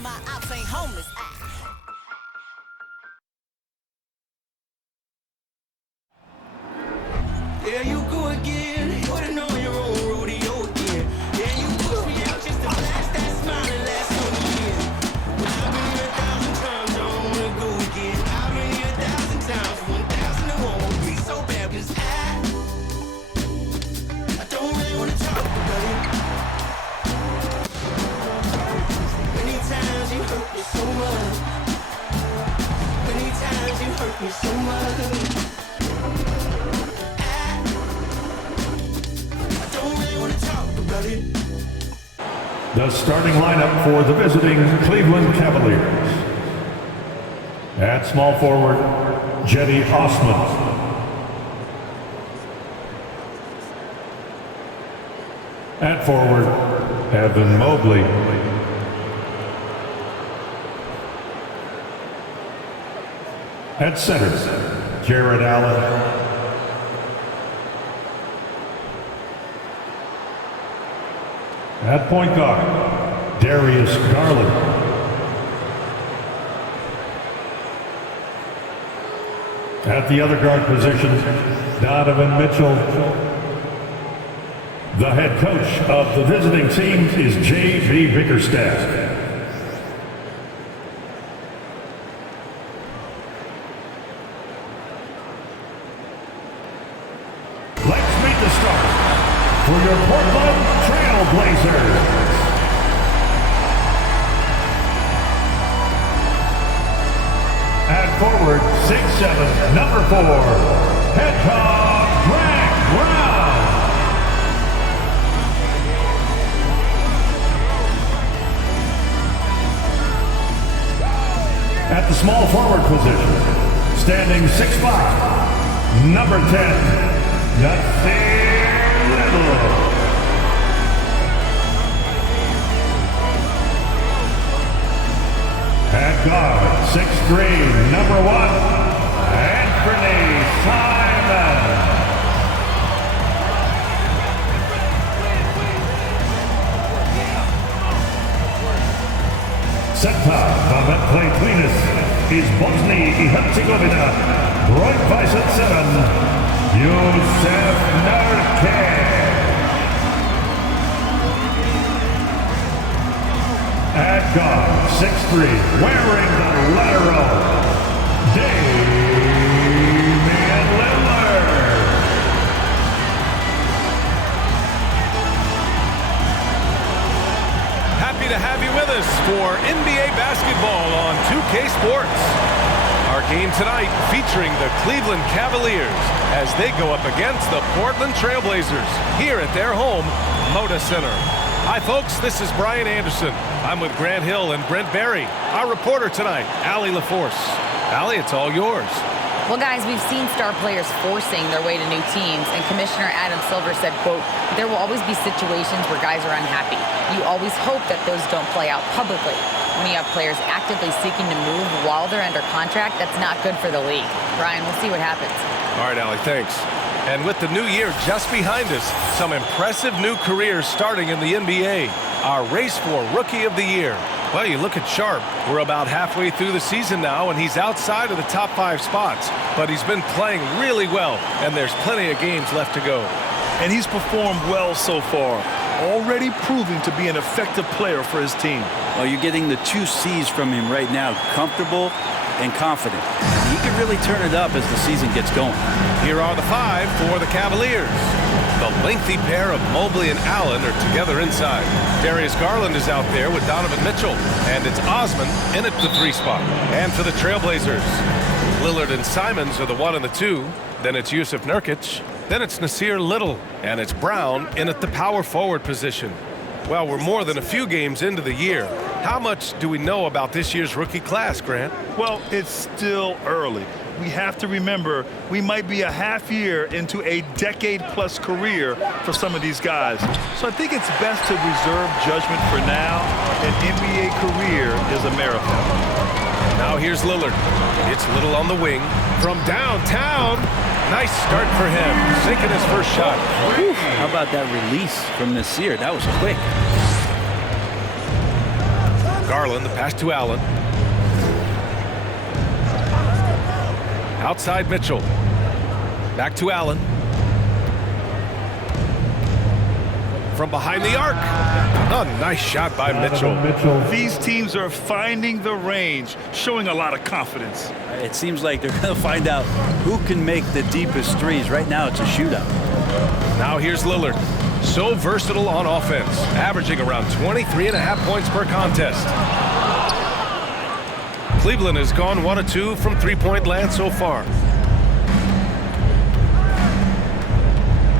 of my ops ain't homeless. There you go again, putting on your own rodeo again. Yeah, you push me out just to blast that smile and last on the year. But I've been here 1,000 times, I don't wanna go again. I've been here 1,000 times, 1,000 it won't be so bad, 'cause I don't really wanna talk about it. Many times you hurt me so much. Many times you hurt me so much. The starting lineup for the visiting Cleveland Cavaliers. At small forward, Jetty Osman. At forward, Evan Mobley. At center, Jared Allen. At point guard, Darius Garland. At the other guard position, Donovan Mitchell. The head coach of the visiting team is J.B. Bickerstaff. Let's meet the stars for your Portland Trailblazers. At forward, 6'7", number 4, head coach Greg Brown. At the small forward position, standing 6'5", number 10, Nasir Little. At guard, 6'3", number 1, Anthony Simon. Center, Moment play cleanest is Bosnia and Herzegovina, Broad Vice at 7, Yusuf Nurkic. At guard, 6'3", wearing the letter O, Damian Lillard. Happy to have you with us for NBA basketball on 2K Sports. Our game tonight featuring the Cleveland Cavaliers as they go up against the Portland Trailblazers here at their home, Moda Center. Hi, folks. This is Brian Anderson. I'm with Grant Hill and Brent Berry. Our reporter tonight, Allie LaForce. Allie, it's all yours. Well, guys, we've seen star players forcing their way to new teams, and Commissioner Adam Silver said, quote, there will always be situations where guys are unhappy. You always hope that those don't play out publicly. When you have players actively seeking to move while they're under contract, that's not good for the league. Brian, we'll see what happens. All right, Allie, thanks. And with the new year just behind us, some impressive new careers starting in the NBA. Our race for Rookie of the Year. Well, you look at Sharp. We're about halfway through the season now, and he's outside of the top 5 spots. But he's been playing really well, and there's plenty of games left to go. And he's performed well so far, already proving to be an effective player for his team. Well, you're getting the 2 C's from him right now, comfortable and confident. He can really turn it up as the season gets going. Here are the 5 for the Cavaliers. The lengthy pair of Mobley and Allen are together inside. Darius Garland is out there with Donovan Mitchell, and it's Osman in at the 3 spot. And for the Trailblazers, Lillard and Simons are the 1 and the 2. Then it's Yusuf Nurkic. Then it's Nasir Little, and it's Brown in at the power forward position. Well, we're more than a few games into the year. How much do we know about this year's rookie class, Grant? Well, it's still early. We have to remember we might be a half year into a decade-plus career for some of these guys. So I think it's best to reserve judgment for now. An NBA career is a marathon. Now here's Lillard. It's Little on the wing. From downtown, nice start for him. Sinking his first shot. Whew, how about that release from Nasir? That was quick. Garland, the pass to Allen. Outside Mitchell. Back to Allen. From behind the arc. A nice shot by Mitchell. These teams are finding the range, showing a lot of confidence. It seems like they're going to find out who can make the deepest threes. Right now, it's a shootout. Now here's Lillard. So versatile on offense, averaging around 23.5 points per contest. Cleveland has gone 1 of 2 from three-point land so far.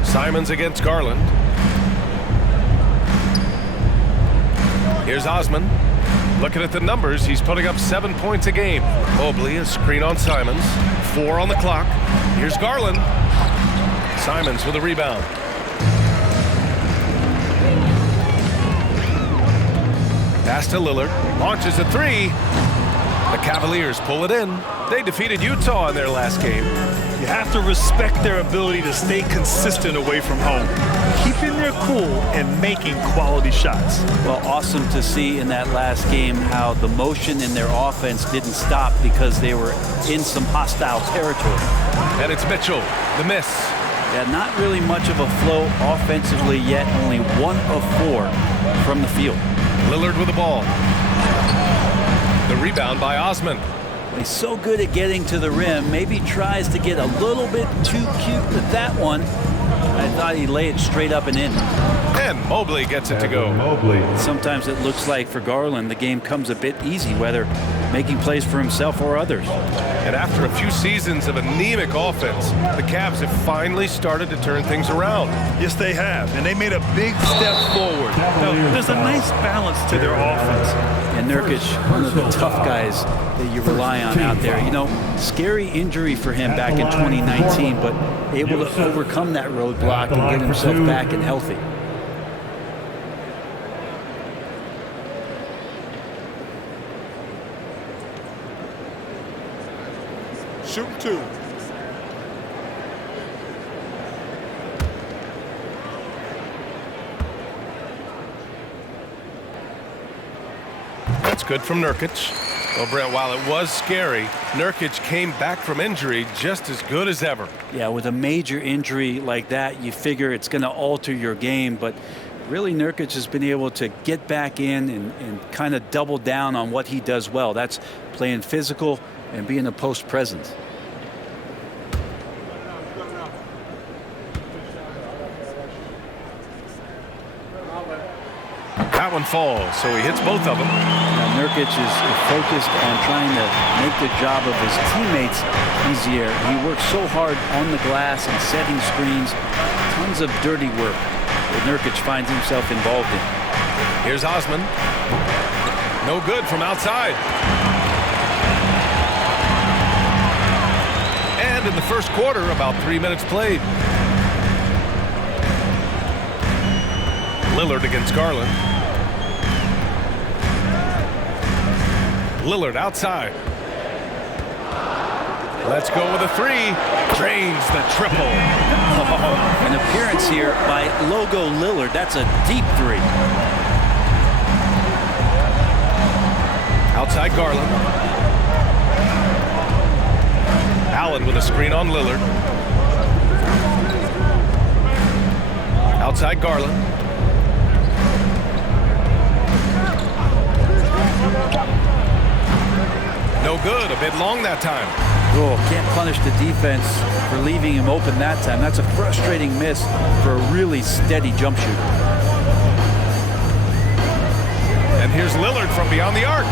Simons against Garland. Here's Osman. Looking at the numbers, he's putting up 7 points a game. Mobley, a screen on Simons. 4 on the clock. Here's Garland. Simons with a rebound. Pass to Lillard. Launches a three. The Cavaliers pull it in. They defeated Utah in their last game. You have to respect their ability to stay consistent away from home, keeping their cool and making quality shots. Well, awesome to see in that last game how the motion in their offense didn't stop because they were in some hostile territory. And it's Mitchell, the miss. Yeah, not really much of a flow offensively yet, only 1 of 4 from the field. Lillard with the ball. The rebound by Osman. He's so good at getting to the rim, maybe tries to get a little bit too cute with that one. I thought he'd lay it straight up and in. And Mobley gets it to go. Sometimes it looks like for Garland, the game comes a bit easy, whether making plays for himself or others. And after a few seasons of anemic offense, the Cavs have finally started to turn things around. Yes, they have, and they made a big step forward. Now, there's a nice balance to their offense. And Nurkic, one of the tough guys that you rely on out there. You know, scary injury for him back in 2019, but able to overcome that roadblock and get himself back and healthy. Shoot 2. That's good from Nurkic. Well, Brent, while it was scary, Nurkic came back from injury just as good as ever. Yeah, with a major injury like that, you figure it's going to alter your game, but really Nurkic has been able to get back in and kind of double down on what he does well. That's playing physical and being a post presence. That one falls, so he hits both of them. Now, Nurkic is focused on trying to make the job of his teammates easier. He works so hard on the glass and setting screens. Tons of dirty work that Nurkic finds himself involved in. Here's Osman. No good from outside. And in the first quarter, about 3 minutes played. Lillard against Garland. Lillard outside. Let's go with a three. Drains the triple. An appearance here by Logo Lillard. That's a deep three. Outside Garland. Allen with a screen on Lillard. Outside Garland. No good, a bit long that time. Oh, can't punish the defense for leaving him open that time. That's a frustrating miss for a really steady jump shooter. And here's Lillard from beyond the arc.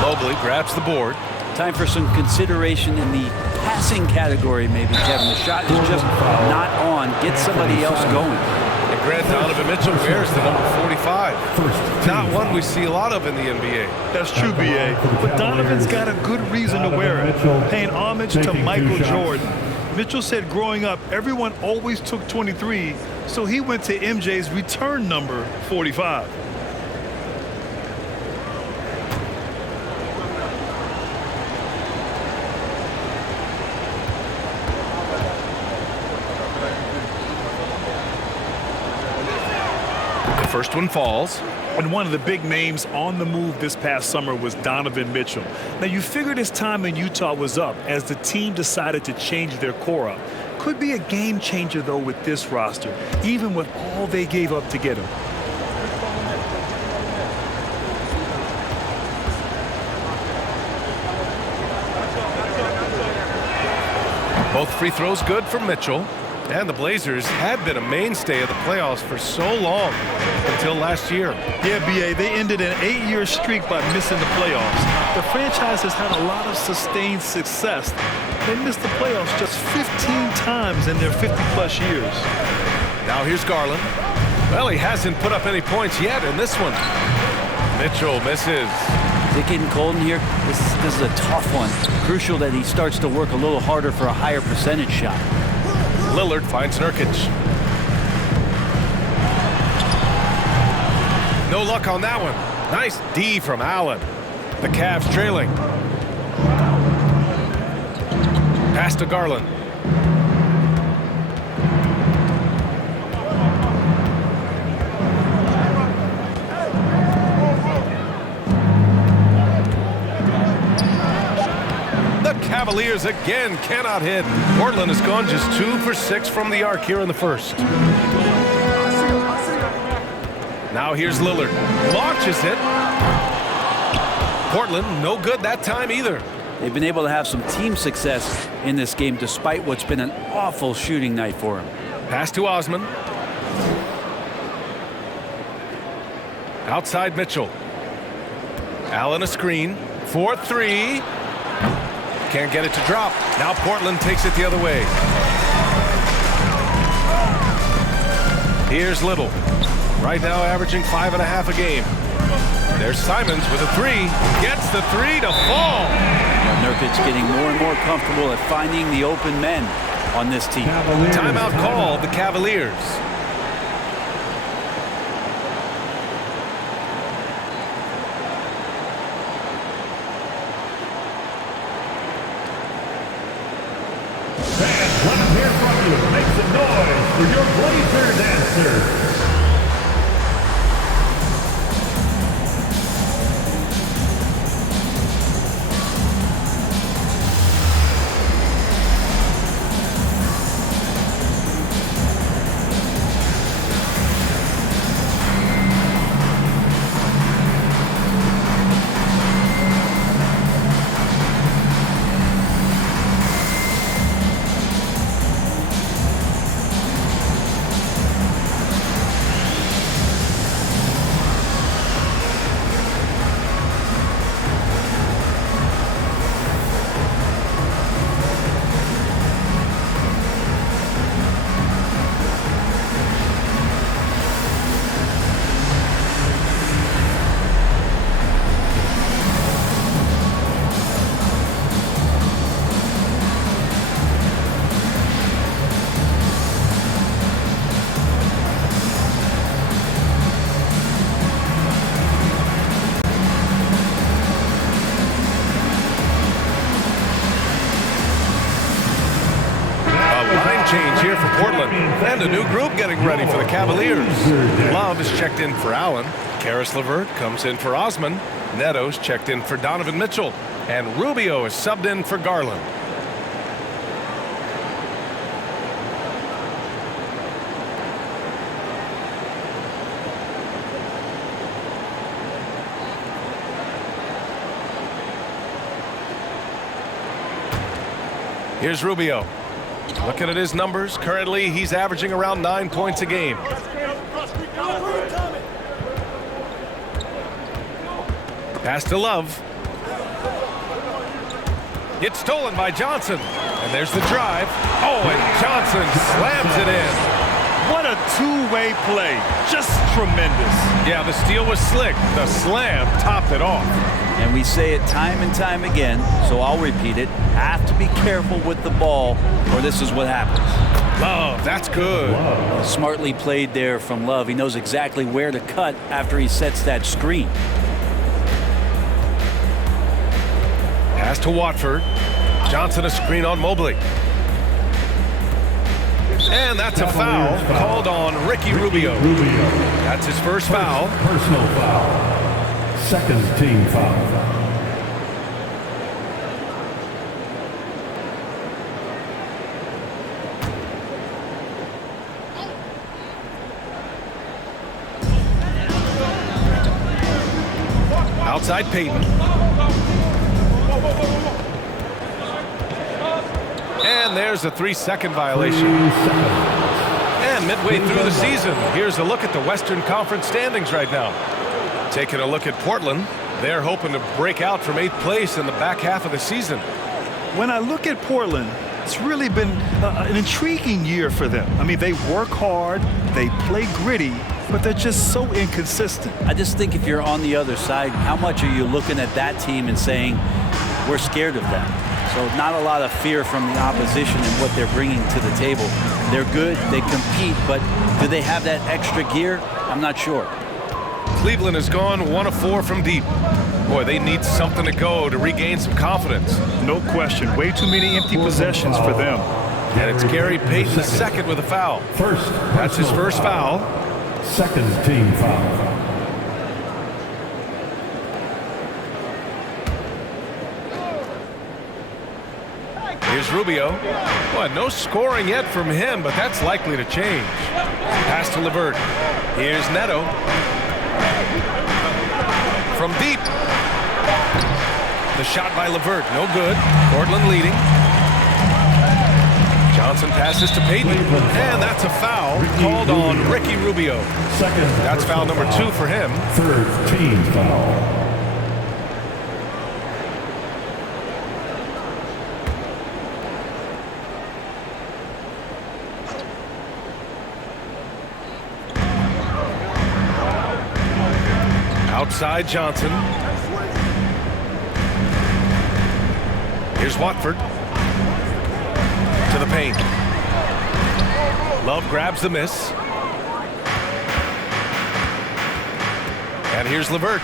Mobley grabs the board. Time for some consideration in the passing category, maybe, Kevin. The shot is just not on. Get somebody else going. And Grant Donovan Mitchell wears the number 45. Not one we see a lot of in the NBA. That's true, B.A. But Donovan's got a good reason to wear it, paying homage to Michael Jordan. Mitchell said growing up, everyone always took 23, so he went to MJ's return number 45. First one falls. And one of the big names on the move this past summer was Donovan Mitchell. Now, you figured his time in Utah was up as the team decided to change their core up. Could be a game changer, though, with this roster, even with all they gave up to get him. Both free throws good for Mitchell. And the Blazers had been a mainstay of the playoffs for so long until last year. Yeah, B.A., they ended an 8-year streak by missing the playoffs. The franchise has had a lot of sustained success. They missed the playoffs just 15 times in their 50-plus years. Now here's Garland. Well, he hasn't put up any points yet in this one. Mitchell misses. Is it getting cold in here? This is a tough one. Crucial that he starts to work a little harder for a higher percentage shot. Lillard finds Nurkic. No luck on that one. Nice D from Allen. The Cavs trailing. Pass to Garland. Cavaliers again cannot hit. Portland has gone just 2 for 6 from the arc here in the first. Now here's Lillard. Launches it. Portland no good that time either. They've been able to have some team success in this game despite what's been an awful shooting night for them. Pass to Osman. Outside Mitchell. Allen a screen. 4-3. Can't get it to drop. Now Portland takes it the other way. Here's Little. Right now averaging 5.5 a game. There's Simons with a 3. Gets the 3 to fall. Nurkic getting more and more comfortable at finding the open men on this team. Timeout called the Cavaliers. Let them hear from you. Make some noise for your Blazers answer. Change here for Portland. And a new group getting ready for the Cavaliers. Love is checked in for Allen. Karis LeVert comes in for Osman. Neto's checked in for Donovan Mitchell. And Rubio is subbed in for Garland. Here's Rubio. Looking at his numbers, currently he's averaging around 9 points a game. Pass to Love. It's stolen by Johnson. And there's the drive. Oh, and Johnson slams it in. What a two-way play. Just tremendous. Yeah, the steal was slick. The slam topped it off. And we say it time and time again, so I'll repeat it. Have to be careful with the ball, or this is what happens. Love, that's good. Smartly played there from Love. He knows exactly where to cut after he sets that screen. Pass to Watford. Johnson a screen on Mobley. And that's a foul called on Ricky Rubio. That's his first foul. Personal foul. Second team foul. Outside Payton. And there's a 3-second violation. And midway through the season, here's a look at the Western Conference standings right now. Taking a look at Portland, they're hoping to break out from 8th place in the back half of the season. When I look at Portland, it's really been an intriguing year for them. I mean, they work hard, they play gritty, but they're just so inconsistent. I just think if you're on the other side, how much are you looking at that team and saying, we're scared of them? So not a lot of fear from the opposition and what they're bringing to the table. They're good, they compete, but do they have that extra gear? I'm not sure. Cleveland has gone 1 of 4 from deep. Boy, they need something to go to regain some confidence. No question. Way too many empty possessions for them. And it's Gary Payton second with a foul. That's his first foul. Second team foul. Here's Rubio. Boy, no scoring yet from him, but that's likely to change. Pass to LeVert. Here's Neto. From deep. The shot by LeVert, no good. Portland leading. Johnson passes to Payton, and that's a foul called on Ricky Rubio. That's foul number 2 for him. Third team foul. Outside Johnson. Here's Watford. To the paint. Love grabs the miss. And here's LeVert.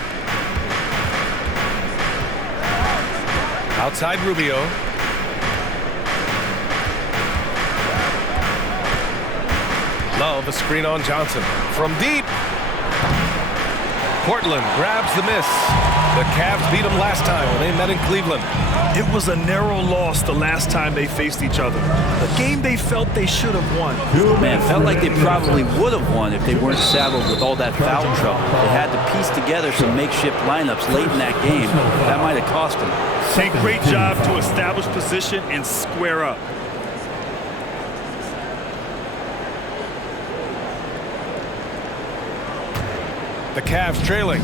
Outside Rubio. Love a screen on Johnson. From deep. Portland grabs the miss. The Cavs beat them last time when they met in Cleveland. It was a narrow loss the last time they faced each other. A game they felt they should have won. Man, felt like they probably would have won if they weren't saddled with all that foul trouble. They had to piece together some makeshift lineups late in that game. That might have cost them. Say great job to establish position and square up. The Cavs trailing.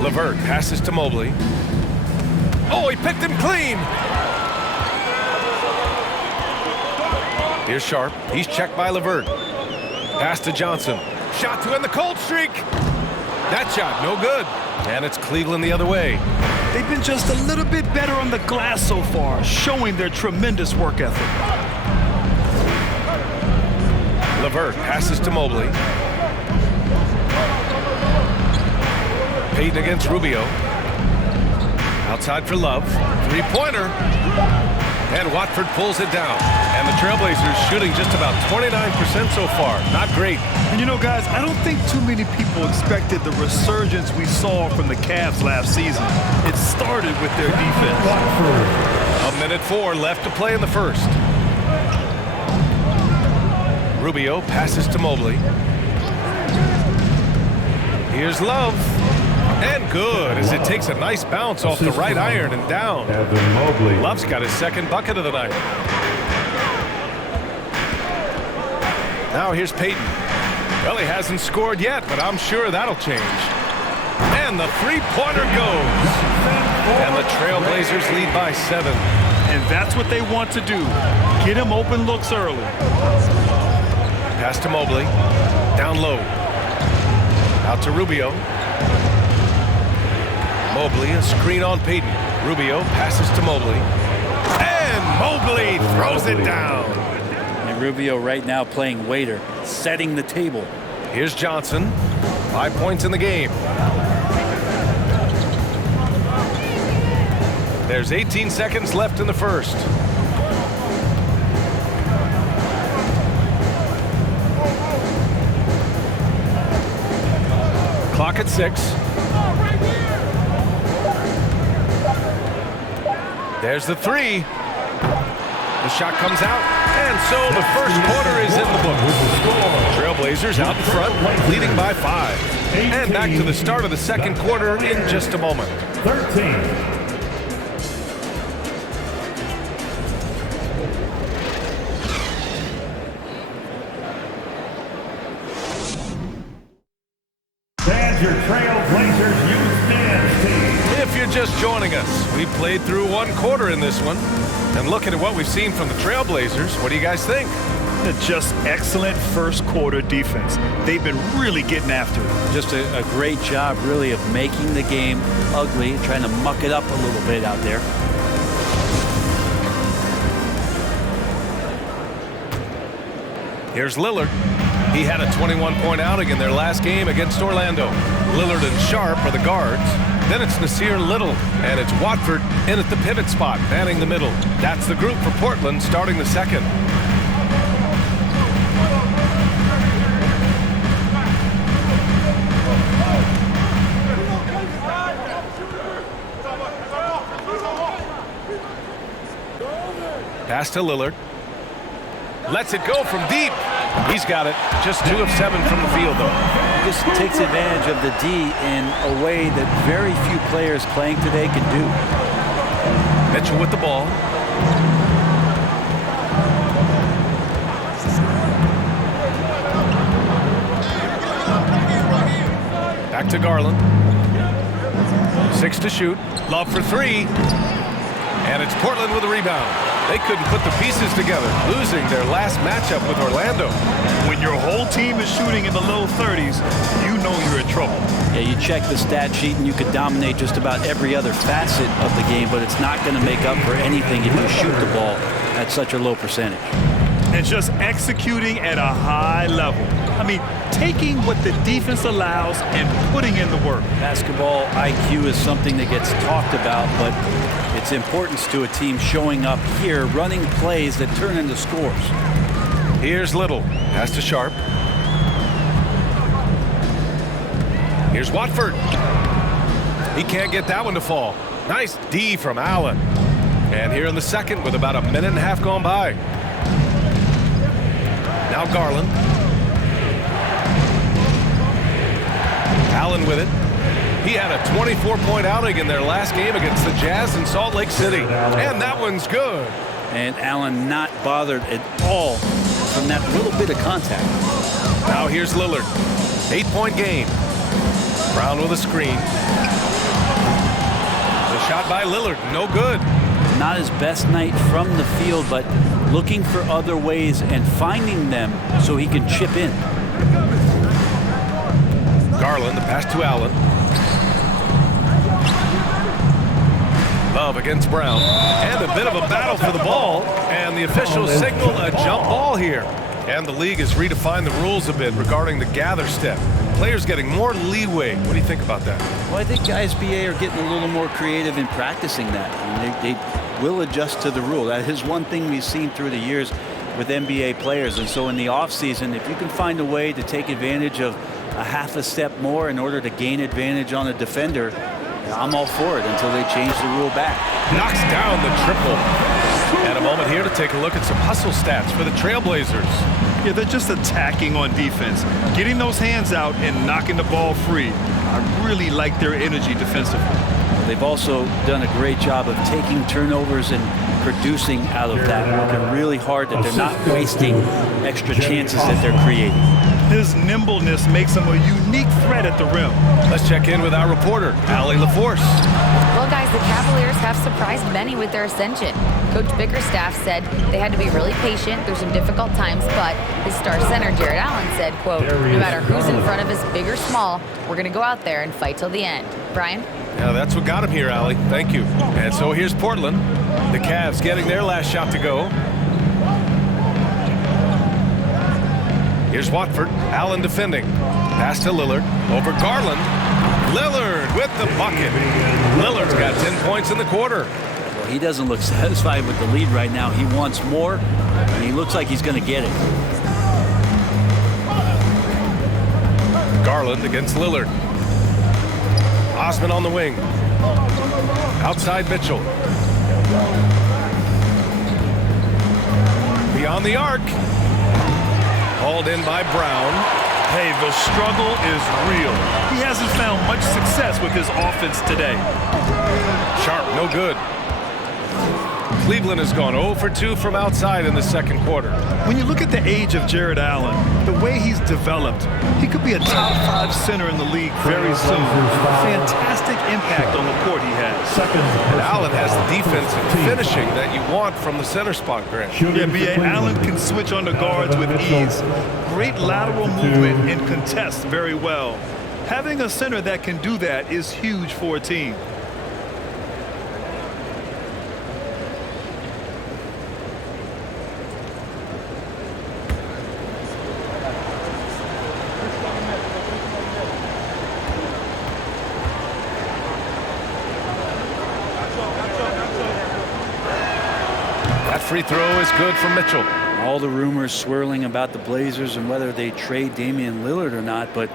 LeVert passes to Mobley. Oh, he picked him clean. Here's Sharp. He's checked by LeVert. Pass to Johnson. Shot to end the cold streak. That shot, no good. And it's Cleveland the other way. They've been just a little bit better on the glass so far, showing their tremendous work ethic. LeVert passes to Mobley. Payton against Rubio. Outside for Love. Three-pointer. And Watford pulls it down. And the Trailblazers shooting just about 29% so far. Not great. And you know, guys, I don't think too many people expected the resurgence we saw from the Cavs last season. It started with their defense. 1:04 left to play in the first. Rubio passes to Mobley. Here's Love. And good, as it takes a nice bounce off the right iron and down. Love's got his second bucket of the night. Now here's Payton. Well, he hasn't scored yet, but I'm sure that'll change. And the three-pointer goes. And the Trailblazers lead by 7. And that's what they want to do. Get him open looks early. Pass to Mobley. Down low. Out to Rubio. Mobley, a screen on Payton. Rubio passes to Mobley. And Mobley throws it down. And Rubio right now playing waiter, setting the table. Here's Johnson. 5 points in the game. There's 18 seconds left in the first. Clock at 6. There's the 3. The shot comes out, and so the first quarter is in the books. Trailblazers out in front, leading by 5. And back to the start of the second quarter in just a moment. 13. Your Trailblazers youth dance team. If you're just joining us, we played through one quarter in this one. And looking at what we've seen from the Trailblazers, what do you guys think? Just excellent first quarter defense. They've been really getting after it. Just a great job, really, of making the game ugly, trying to muck it up a little bit out there. Here's Lillard. He had a 21-point outing in their last game against Orlando. Lillard and Sharp are the guards. Then it's Nasir Little, and it's Watford in at the pivot spot, manning the middle. That's the group for Portland starting the second. Pass to Lillard. Lets it go from deep. He's got it. Just 2 of 7 from the field, though. He just takes advantage of the D in a way that very few players playing today can do. Mitchell with the ball. Back to Garland. 6 to shoot. Love for 3. And it's Portland with a rebound. They couldn't put the pieces together, losing their last matchup with Orlando. When your whole team is shooting in the low 30s, you know you're in trouble. Yeah, you check the stat sheet and you could dominate just about every other facet of the game, but it's not going to make up for anything if you shoot the ball at such a low percentage. And just executing at a high level. I mean, taking what the defense allows and putting in the work. Basketball IQ is something that gets talked about, but its importance to a team showing up here, running plays that turn into scores. Here's Little. Pass to Sharp. Here's Watford. He can't get that one to fall. Nice D from Allen. And here in the second with about a minute and a half gone by. Now Garland. Allen with it. He had a 24-point outing in their last game against the Jazz in Salt Lake City. And that one's good. And Allen not bothered at all from that little bit of contact. Now here's Lillard. 8-point game. Brown with a screen. The shot by Lillard, no good. Not his best night from the field, but looking for other ways and finding them so he can chip in. Garland, the pass to Allen. Love against Brown. And a bit of a battle for the ball. And the officials signal a jump ball here. And the league has redefined the rules a bit regarding the gather step. Players getting more leeway. What do you think about that? Well, I think guys BA are getting a little more creative in practicing that. And they will adjust to the rule. That is one thing we've seen through the years with NBA players. And so in the offseason, if you can find a way to take advantage of a half a step more in order to gain advantage on a defender, I'm all for it until they change the rule back. Knocks down the triple. And a moment here to take a look at some hustle stats for the Trailblazers. Yeah, they're just attacking on defense, getting those hands out and knocking the ball free. I really like their energy defensively. They've also done a great job of taking turnovers and producing out of that, working really hard that they're not wasting extra chances that they're creating. His nimbleness makes him a unique threat at the rim. Let's check in with our reporter, Allie LaForce. Well, guys, the Cavaliers have surprised many with their ascension. Coach Bickerstaff said they had to be really patient through some difficult times, but his star center, Jared Allen, said, quote, no matter who's in front of us, big or small, we're going to go out there and fight till the end. Brian? Yeah, that's what got him here, Allie. Thank you. And so here's Portland. The Cavs getting their last shot to go. Here's Watford. Allen defending. Pass to Lillard. Over Garland. Lillard with the bucket. Lillard's got 10 points in the quarter. Well, he doesn't look satisfied with the lead right now. He wants more, and he looks like he's going to get it. Garland against Lillard. Osman on the wing. Outside Mitchell. Beyond the arc. Hauled in by Brown. Hey, the struggle is real. He hasn't found much success with his offense today. Sharp, no good. Cleveland has gone 0 for 2 from outside in the second quarter. When you look at the age of Jared Allen, the way he's developed, he could be a top 5 center in the league very soon. Fantastic impact on the court he has. And Allen has the defense and finishing that you want from the center spot, Grant. Yeah, B.A. Allen can switch on the guards with ease. Great lateral movement and contests very well. Having a center that can do that is huge for a team. Free throw is good for Mitchell. All the rumors swirling about the Blazers and whether they trade Damian Lillard or not, but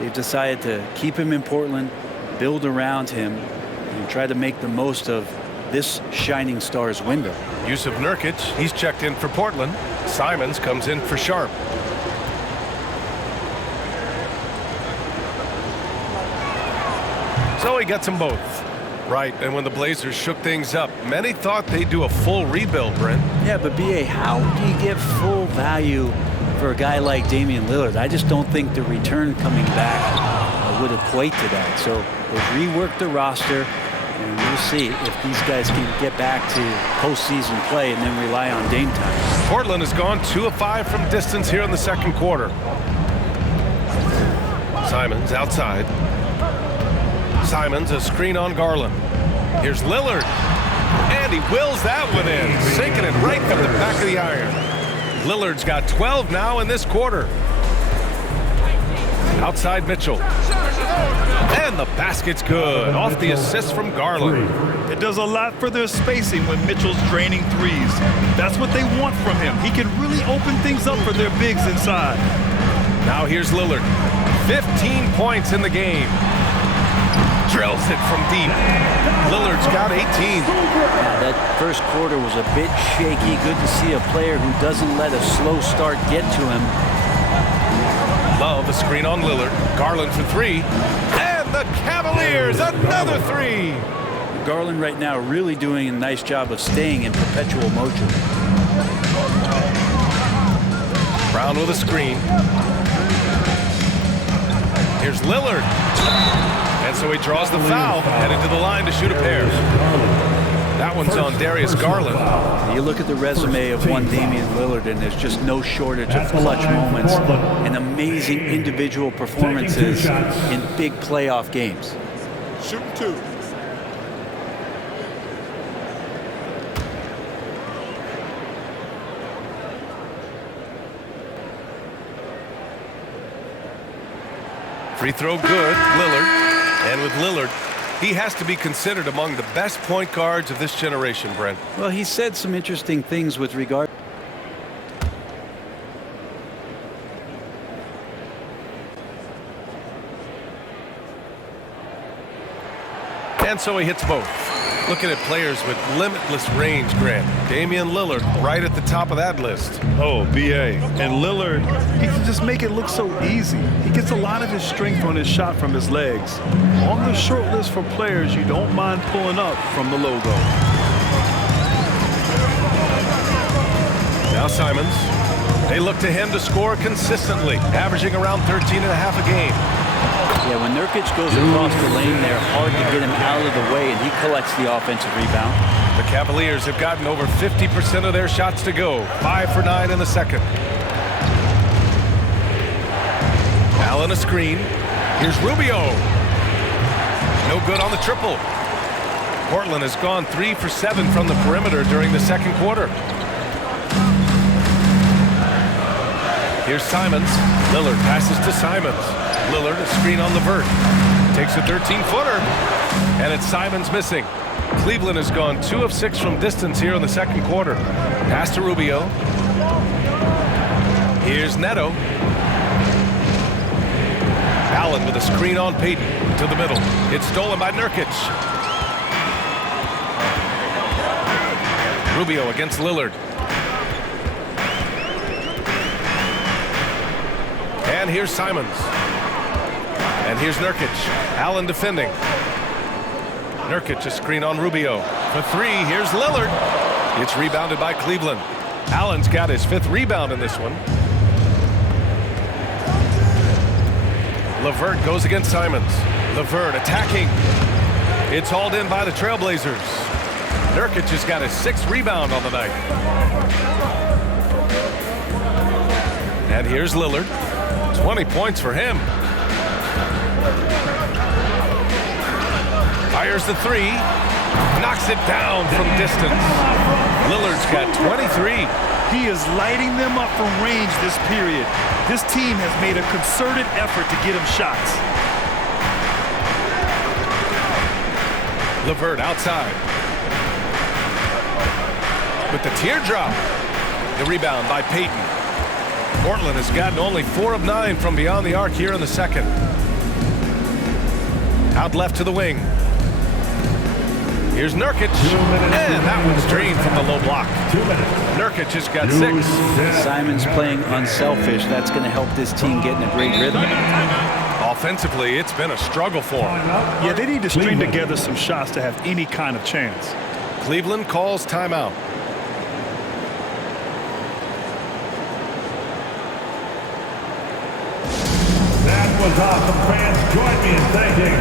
they've decided to keep him in Portland, build around him, and try to make the most of this shining star's window. Yusuf Nurkic, he's checked in for Portland. Simons comes in for Sharp. So he gets them both. Right, and when the Blazers shook things up, many thought they'd do a full rebuild, Brent. Yeah, but B.A., how do you get full value for a guy like Damian Lillard? I just don't think the return coming back would equate to that. So they've reworked the roster, and we'll see if these guys can get back to postseason play and then rely on Dame time. Portland has gone 2 of 5 from distance here in the second quarter. Simons outside. Simons, a screen on Garland. Here's Lillard. And he wills that one in, sinking it right through the back of the iron. Lillard's got 12 now in this quarter. Outside Mitchell. And the basket's good, off the assist from Garland. It does a lot for their spacing when Mitchell's draining threes. That's what they want from him. He can really open things up for their bigs inside. Now here's Lillard. 15 points in the game. Drills it from deep. Lillard's got 18. Yeah, that first quarter was a bit shaky. Good to see a player who doesn't let a slow start get to him. Love a screen on Lillard. Garland for 3. And the Cavaliers, another 3. Garland right now really doing a nice job of staying in perpetual motion. Brown with a screen. Here's Lillard. And so he draws the foul, headed to the line to shoot a pair. That one's on Darius Garland. You look at the resume of one Damian Lillard, and there's just no shortage of clutch moments and amazing individual performances in big playoff games. Shoot 2. Free throw good, Lillard. And with Lillard, he has to be considered among the best point guards of this generation, Brent. Well, he said some interesting things with regard. And so he hits both. Looking at players with limitless range, Grant. Damian Lillard right at the top of that list. Oh, B.A. And Lillard, he can just make it look so easy. He gets a lot of his strength on his shot from his legs. On the short list for players you don't mind pulling up from the logo. Now Simons. They look to him to score consistently, averaging around 13.5 a game. Yeah, when Nurkic goes across the lane there, hard to get him out of the way, and he collects the offensive rebound. The Cavaliers have gotten over 50% of their shots to go. 5 for 9 in the second. Allen a screen. Here's Rubio. No good on the triple. Portland has gone 3 for 7 from the perimeter during the second quarter. Here's Simons. Lillard passes to Simons. Lillard, a screen on the vert. Takes a 13-footer. And it's Simons missing. Cleveland has gone 2 of 6 from distance here in the second quarter. Pass to Rubio. Here's Neto. Allen with a screen on Payton to the middle. It's stolen by Nurkic. Rubio against Lillard. And here's Simons. And here's Nurkic. Allen defending. Nurkic a screen on Rubio. For three, here's Lillard. It's rebounded by Cleveland. Allen's got his 5th rebound in this one. LeVert goes against Simons. LeVert attacking. It's hauled in by the Trailblazers. Nurkic has got his 6th rebound on the night. And here's Lillard. 20 points for him. Fires the 3. Knocks it down from distance. Lillard's got 23. He is lighting them up from range this period. This team has made a concerted effort to get him shots. LeVert outside. With the teardrop. The rebound by Payton. Portland has gotten only 4 of 9 from beyond the arc here in the second. Out left to the wing. Here's Nurkic. And that one's drained from the low block. Nurkic has got 6. Simons playing unselfish. That's going to help this team get in a great rhythm. Offensively, it's been a struggle for them. Yeah, they need to string together some shots to have any kind of chance. Cleveland calls timeout. That was awesome, fans. Join me in thanking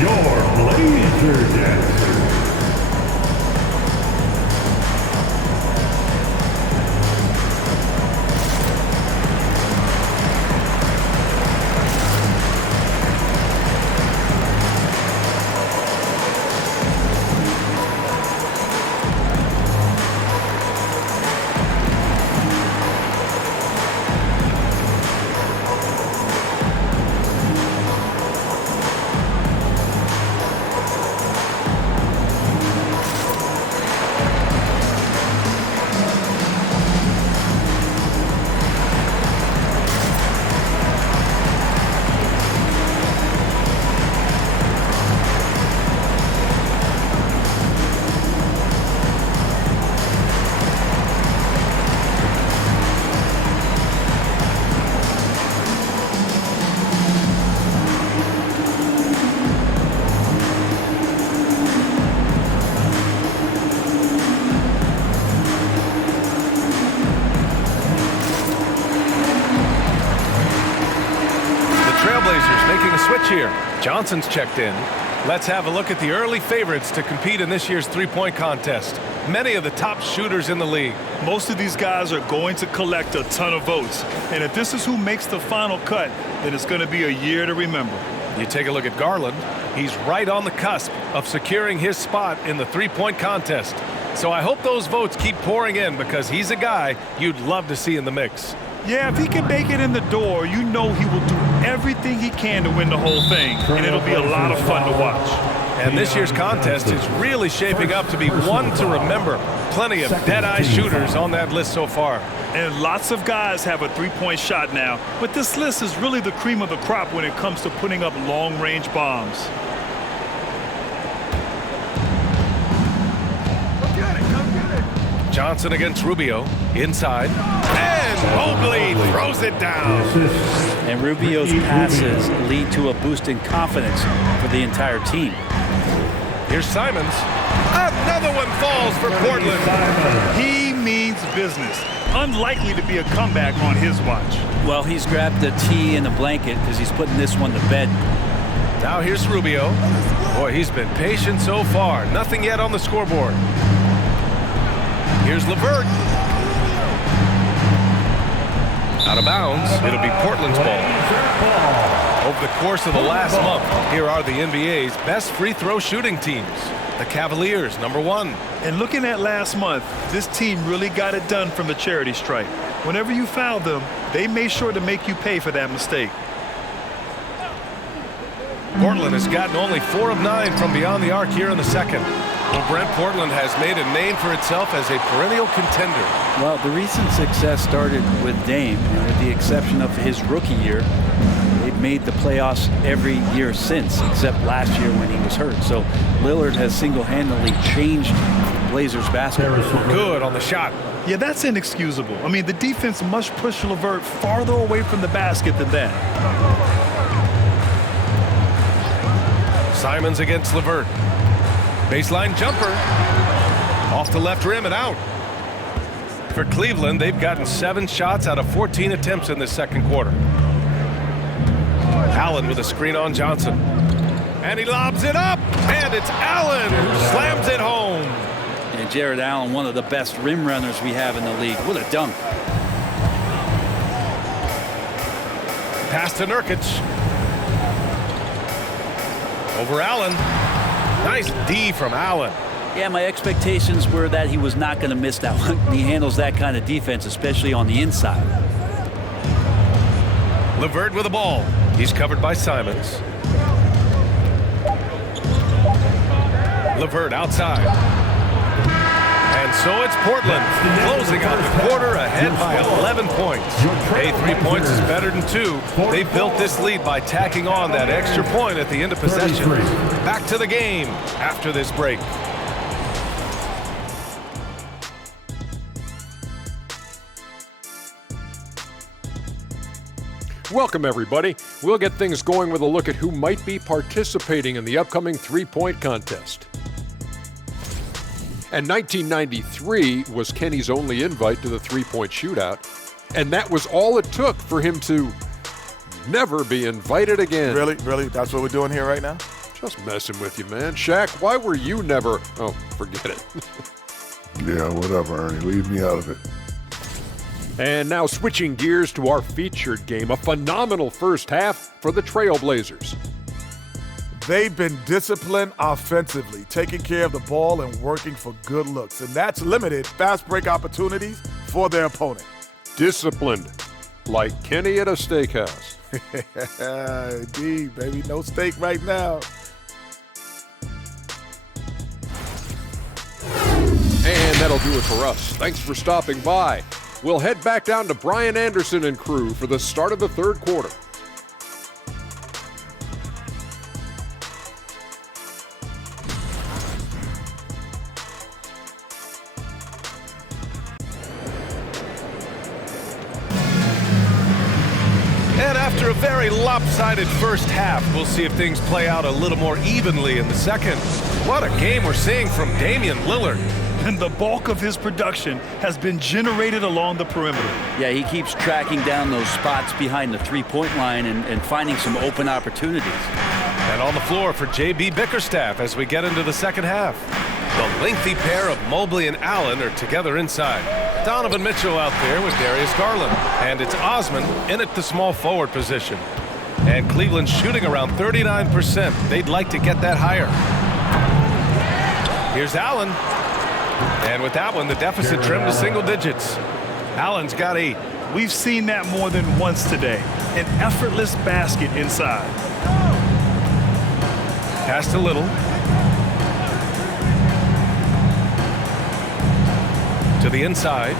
your Blazer dancers. Here, Johnson's checked in. Let's have a look at the early favorites to compete in this year's three-point contest. Many of the top shooters in the league. Most of these guys are going to collect a ton of votes. And if this is who makes the final cut, then it's going to be a year to remember. You take a look at Garland. He's right on the cusp of securing his spot in the three-point contest. So I hope those votes keep pouring in because he's a guy you'd love to see in the mix. Yeah, if he can make it in the door, you know he will do everything he can to win the whole thing, and it'll be a lot of fun to watch. And this year's contest is really shaping up to be one to remember. Plenty of dead-eye shooters on that list so far. And lots of guys have a three-point shot now, but this list is really the cream of the crop when it comes to putting up long-range bombs. Johnson against Rubio, inside, and Mobley throws it down. And Rubio's passes lead to a boost in confidence for the entire team. Here's Simons. Another one falls for Portland. He means business. Unlikely to be a comeback on his watch. Well, he's grabbed the tee and a blanket because he's putting this one to bed. Now here's Rubio. Boy, he's been patient so far. Nothing yet on the scoreboard. Here's LeVert. Out of bounds. It'll be Portland's ball. Over the course of the last month, here are the NBA's best free throw shooting teams. The Cavaliers, #1. And looking at last month, this team really got it done from the charity stripe. Whenever you fouled them, they made sure to make you pay for that mistake. Portland has gotten only 4 of 9 from beyond the arc here in the second. Well, Brent, Portland has made a name for itself as a perennial contender. Well, the recent success started with Dame, and with the exception of his rookie year. They've made the playoffs every year since, except last year when he was hurt. So Lillard has single-handedly changed Blazers basketball. Good on the shot. Yeah, that's inexcusable. I mean, the defense must push LeVert farther away from the basket than that. Simons against LeVert. Baseline jumper. Off the left rim and out. For Cleveland, they've gotten 7 shots out of 14 attempts in this second quarter. Allen with a screen on Johnson. And he lobs it up. And it's Allen who slams it home. And Jared Allen, one of the best rim runners we have in the league. What a dunk. Pass to Nurkic. Over Allen. Nice D from Allen. Yeah, my expectations were that he was not going to miss that one. He handles that kind of defense, especially on the inside. LeVert with the ball. He's covered by Simons. LeVert outside. And so it's Portland closing out the quarter ahead by 11 points. Hey, 3 points is better than 2. They built this lead by tacking on that extra point at the end of possession. Back to the game after this break. Welcome, everybody. We'll get things going with a look at who might be participating in the upcoming three-point contest. And 1993 was Kenny's only invite to the three-point shootout, and that was all it took for him to never be invited again. Really? That's what we're doing here right now? Just messing with you, man. Shaq, why were you never... Oh, forget it. Yeah, whatever, Ernie. Leave me out of it. And now switching gears to our featured game, a phenomenal first half for the Trailblazers. They've been disciplined offensively, taking care of the ball and working for good looks, and that's limited fast break opportunities for their opponent. Disciplined, like Kenny at a steakhouse. Indeed, baby. No steak right now. And that'll do it for us. Thanks for stopping by. We'll head back down to Brian Anderson and crew for the start of the third quarter. And after a very lopsided first half, we'll see if things play out a little more evenly in the second. What a game we're seeing from Damian Lillard. And the bulk of his production has been generated along the perimeter. Yeah, he keeps tracking down those spots behind the three-point line and finding some open opportunities. And on the floor for J.B. Bickerstaff as we get into the second half. The lengthy pair of Mobley and Allen are together inside. Donovan Mitchell out there with Darius Garland. And it's Osman in at the small forward position. And Cleveland's shooting around 39%. They'd like to get that higher. Here's Allen. And with that one, the deficit trimmed to single digits. Allen's got 8. We've seen that more than once today. An effortless basket inside. Pass to Little. To the inside.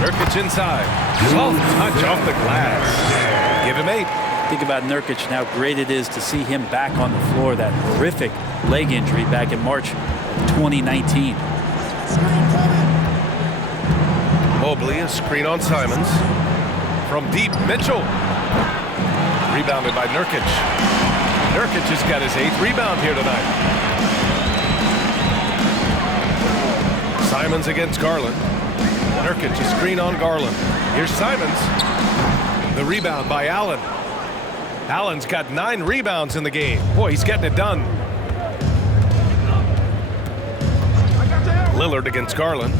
Nurkic inside. Soft touch off the glass. Give him 8. Think about Nurkic and how great it is to see him back on the floor. That horrific leg injury back in March of 2019. Mobley, a screen on Simons. From deep, Mitchell. Rebounded by Nurkic. Nurkic has got his 8th rebound here tonight. Simons against Garland. Nurkic, a screen on Garland. Here's Simons. The rebound by Allen. Allen's got 9 rebounds in the game. Boy, he's getting it done. Lillard against Garland.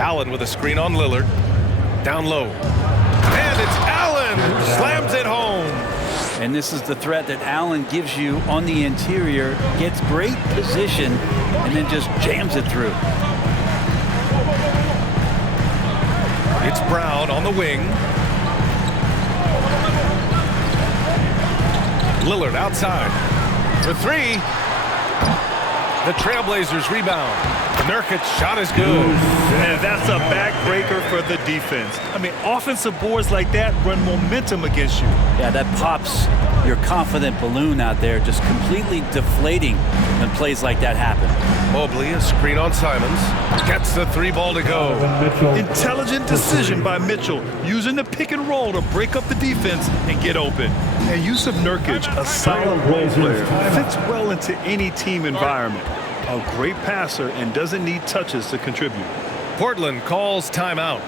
Allen with a screen on Lillard. Down low. And it's Allen who slams it home. And this is the threat that Allen gives you on the interior. Gets great position and then just jams it through. It's Brown on the wing. Lillard outside for 3. The Trailblazers rebound. Nurkic's shot is good. And that's a backbreaker for the defense. I mean, offensive boards like that run momentum against you. Yeah, that pops your confident balloon out there, just completely deflating when plays like that happen. Mobley, a screen on Simons. Gets the 3 ball to go. Intelligent decision by Mitchell, using the pick and roll to break up the defense and get open. And use of Nurkic, a solid role player, fits well into any team environment. A great passer and doesn't need touches to contribute. Portland calls timeout.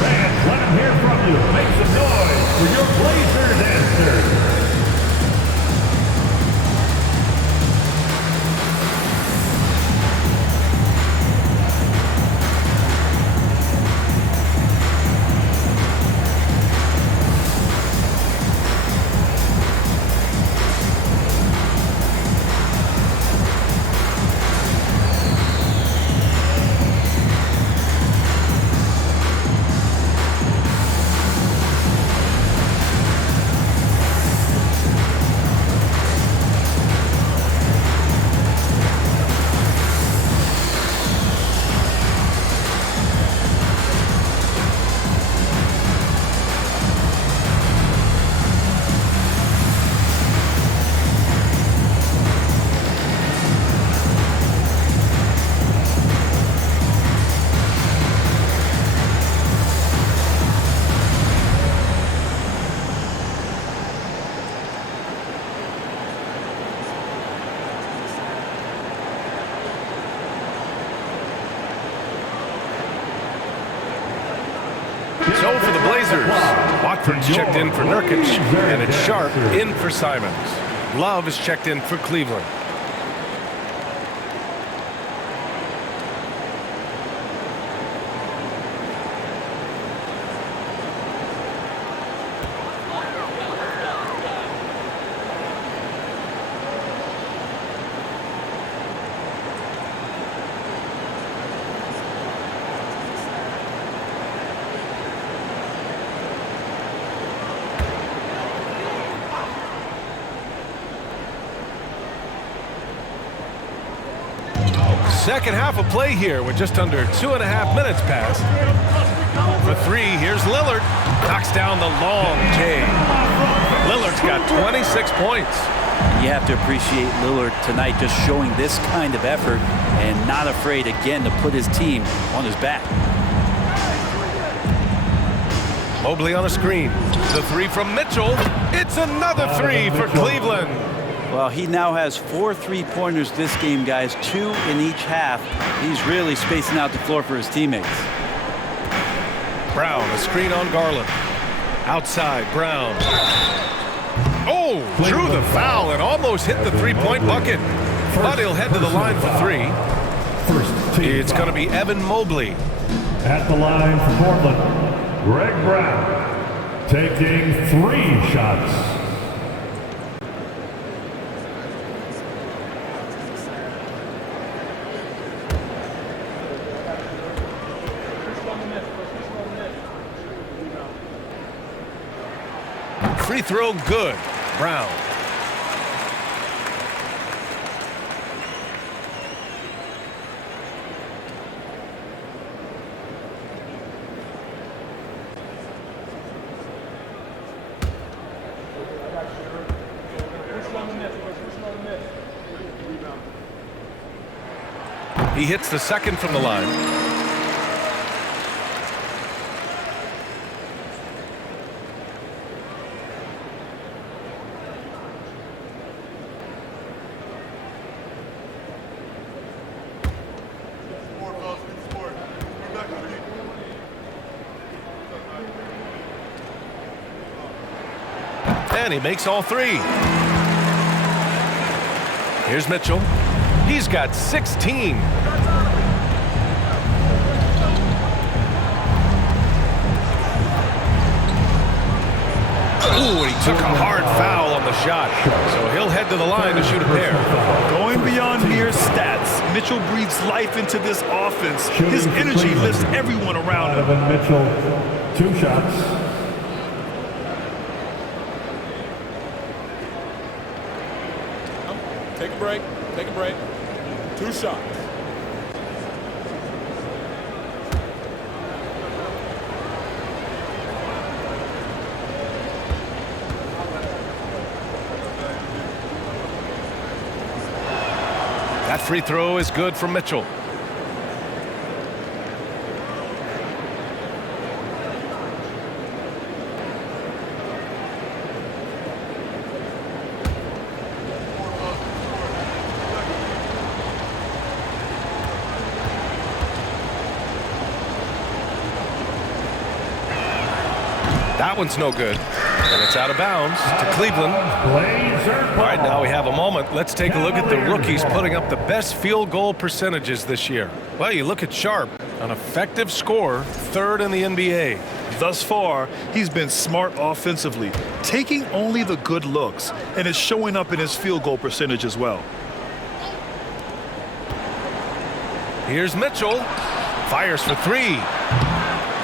Fans, let them hear from you. Make some noise for your Blazers answer. So for the Blazers, Watford's checked in for Nurkic, and it's Sharp in for Simons. Love is checked in for Cleveland. Second half of play here with just under 2.5 minutes passed. For 3, here's Lillard. Knocks down the long J. Lillard's got 26 points. You have to appreciate Lillard tonight just showing this kind of effort and not afraid again to put his team on his back. Mobley on a screen. The 3 from Mitchell. It's another 3 for Cleveland. Well, he now has 4 3-pointers this game, guys, 2 in each half. He's really spacing out the floor for his teammates. Brown, a screen on Garland. Outside, Brown. Oh, drew the foul and almost hit the 3-point bucket. But he'll head to the line for 3. It's going to be Evan Mobley. At the line for Portland, Greg Brown, taking 3 shots. Free throw good. Brown. He hits the second from the line. And he makes all 3. Here's Mitchell. He's got 16. Ooh, and he took a hard foul on the shot. So he'll head to the line to shoot a pair. Going beyond mere stats, Mitchell breathes life into this offense. His energy lifts everyone around him. Donovan Mitchell, 2 shots. Take a break. Take a break. 2 shots. That free throw is good for Mitchell. That one's no good. And it's out of bounds to Cleveland. All right, now we have a moment. Let's take a look at the rookies putting up the best field goal percentages this year. Well, you look at Sharp, an effective scorer, 3rd in the NBA. Thus far, he's been smart offensively, taking only the good looks, and it's showing up in his field goal percentage as well. Here's Mitchell. Fires for 3.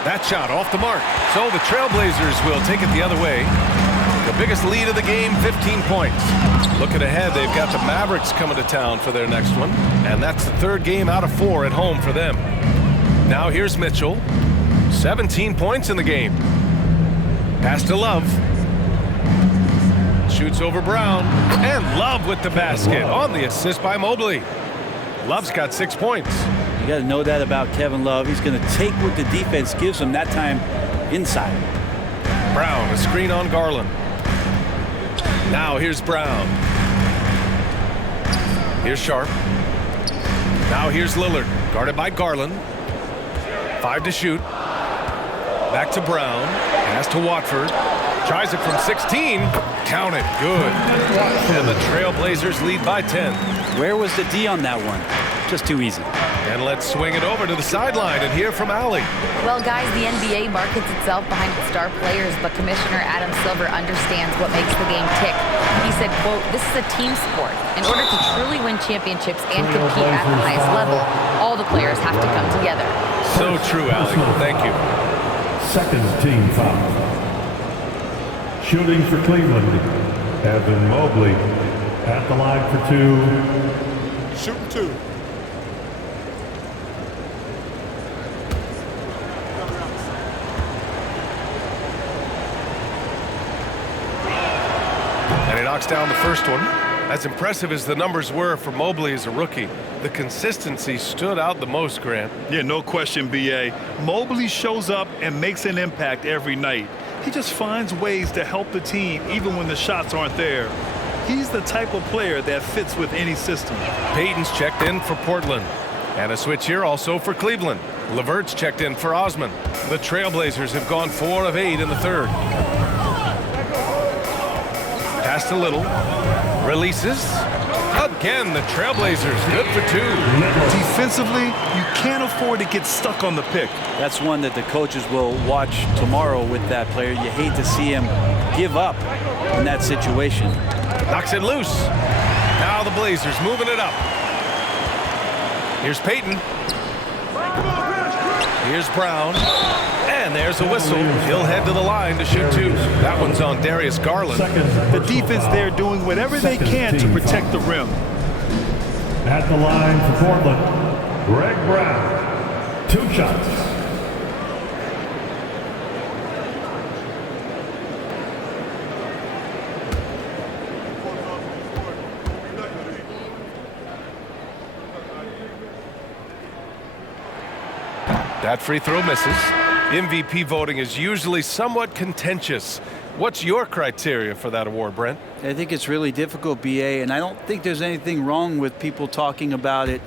That shot off the mark. So the Trailblazers will take it the other way. The biggest lead of the game, 15 points. Looking ahead, they've got the Mavericks coming to town for their next one. And that's the 3rd game out of 4 at home for them. Now here's Mitchell. 17 points in the game. Pass to Love. Shoots over Brown. And Love with the basket on the assist by Mobley. Love's got 6 points. You got to know that about Kevin Love. He's going to take what the defense gives him, that time inside. Brown, a screen on Garland. Now here's Brown. Here's Sharp. Now here's Lillard, guarded by Garland. 5 to shoot. Back to Brown. Pass to Watford. Tries it from 16. Count it. Good. And the Trailblazers lead by 10. Where was the D on that one? Just too easy. And let's swing it over to the sideline and hear from Allie. Well, guys, the NBA markets itself behind its star players, but Commissioner Adam Silver understands what makes the game tick. He said, quote, "This is a team sport. In order to truly win championships and compete at the highest level, all the players have to come together." So true, Allie. Thank you. Second team foul. Shooting for Cleveland, Evan Mobley at the line for 2. Shooting 2. And he knocks down the first one. As impressive as the numbers were for Mobley as a rookie, the consistency stood out the most, Grant. Yeah, no question, B.A. Mobley shows up and makes an impact every night. He just finds ways to help the team even when the shots aren't there. He's the type of player that fits with any system. Payton's checked in for Portland. And a switch here also for Cleveland. LeVert's checked in for Osman. The Trailblazers have gone 4 of 8 in the 3rd. Pass to Little. Releases. Again, the Trailblazers good for 2. Defensively, you can't afford to get stuck on the pick. That's one that the coaches will watch tomorrow with that player. You hate to see him give up in that situation. Knocks it loose. Now the Blazers moving it up. Here's Payton. Here's Brown. And there's a whistle. He'll head to the line to shoot 2. That one's on Darius Garland. The defense there doing whatever they can to protect the rim. At the line for Portland, Greg Brown, 2 shots. That free throw misses. MVP voting is usually somewhat contentious. What's your criteria for that award, Brent? I think it's really difficult, BA, and I don't think there's anything wrong with people talking about it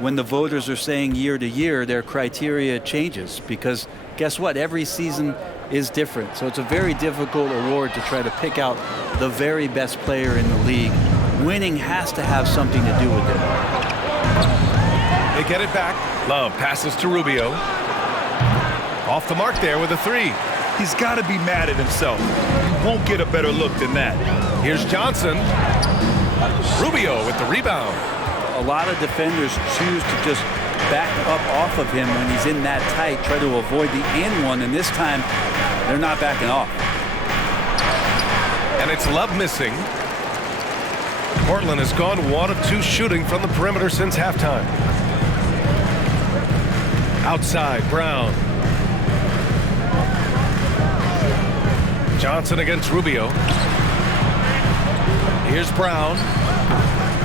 when the voters are saying year to year their criteria changes, because guess what? Every season is different. So it's a very difficult award to try to pick out the very best player in the league. Winning has to have something to do with it. They get it back. Love passes to Rubio. Off the mark there with a 3. He's got to be mad at himself. He won't get a better look than that. Here's Johnson. Rubio with the rebound. A a lot of defenders choose to just back up off of him when he's in that tight, try to avoid the and one, and this time they're not backing off. And it's Love missing. Portland has gone 1 of 2 shooting from the perimeter since halftime. Outside, Brown. Johnson against Rubio. Here's Brown.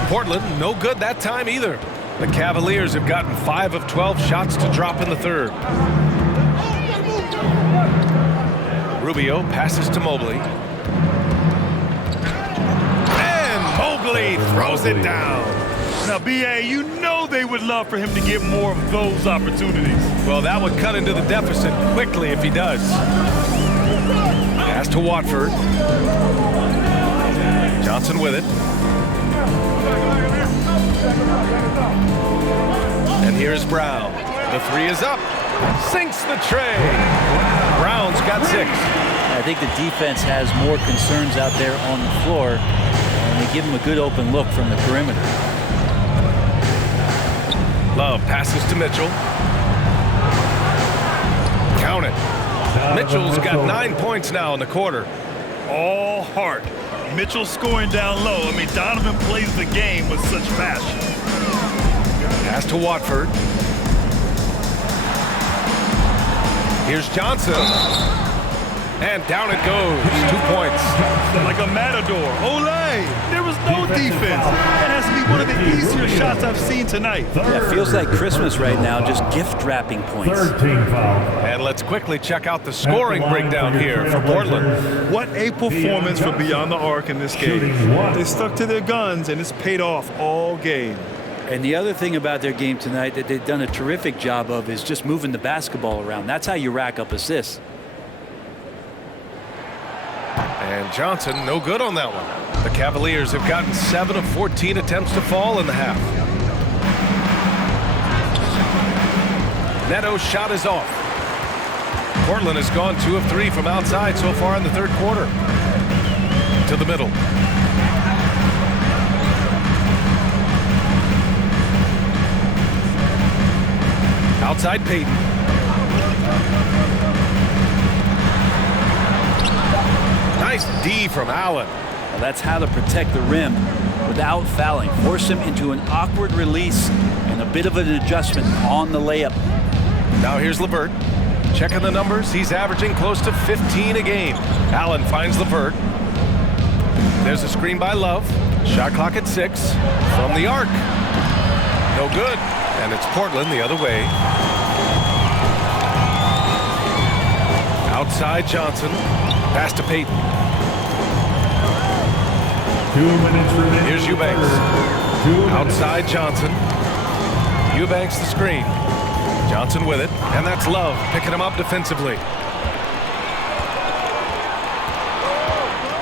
Portland, no good that time either. The Cavaliers have gotten 5 of 12 shots to drop in the third. Rubio passes to Mobley. And Mobley throws it down. Now, B.A., you know they would love for him to get more of those opportunities. Well, that would cut into the deficit quickly if he does. Pass to Watford. Johnson with it. And here's Brown. The 3 is up. Sinks the tray. Brown's got 6. I think the defense has more concerns out there on the floor, and they give him a good open look from the perimeter. Love passes to Mitchell. Count it. Mitchell's got 9 points now in the quarter. All heart. Mitchell scoring down low. I mean, Donovan plays the game with such passion. Pass to Watford. Here's Johnson. And down it goes. 2 points. Like a matador. Olé! There was no defense. That has to be one of the easier shots I've seen tonight. Yeah, it feels like Christmas right now, just gift wrapping points. Third team foul. And let's quickly check out the scoring breakdown here for Portland. What a performance for Beyond the Arc in this game. They stuck to their guns, and it's paid off all game. And the other thing about their game tonight that they've done a terrific job of is just moving the basketball around. That's how you rack up assists. And Johnson, no good on that one. The Cavaliers have gotten 7 of 14 attempts to fall in the half. Neto's shot is off. Portland has gone 2 of 3 from outside so far in the third quarter. To the middle. Outside Payton. Nice D from Allen. Well, that's how to protect the rim without fouling. Force him into an awkward release and a bit of an adjustment on the layup. Now here's LeVert. Checking the numbers. He's averaging close to 15 a game. Allen finds LeVert. There's a screen by Love. Shot clock at 6. From the arc. No good. And it's Portland the other way. Outside Johnson. Pass to Payton. 2 minutes remaining. Here's Eubanks. Outside Johnson. Eubanks the screen. Johnson with it. And that's Love picking him up defensively.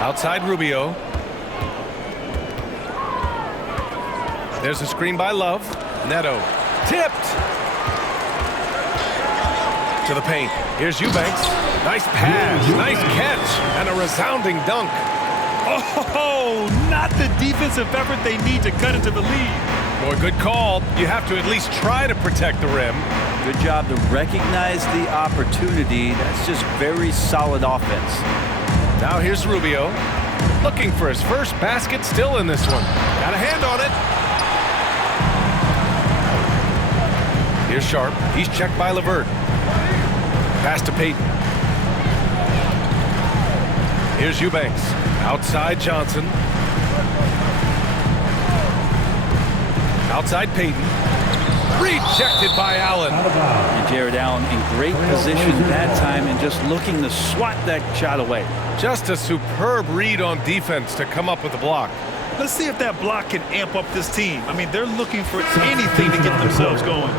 Outside Rubio. There's a screen by Love. Neto. Tipped. To the paint. Here's Eubanks. Nice pass. Nice catch. And a resounding dunk. Oh, not the defensive effort they need to cut into the lead. Boy, good call. You have to at least try to protect the rim. Good job to recognize the opportunity. That's just very solid offense. Now here's Rubio. Looking for his first basket still in this one. Got a hand on it. Here's Sharp. He's checked by LeVert. Pass to Payton. Here's Eubanks. Outside Johnson. Outside Payton. Rejected by Allen. And Jared Allen in great position that time and just looking to swat that shot away. Just a superb read on defense to come up with the block. Let's see if that block can amp up this team. I mean, they're looking for anything to get themselves going.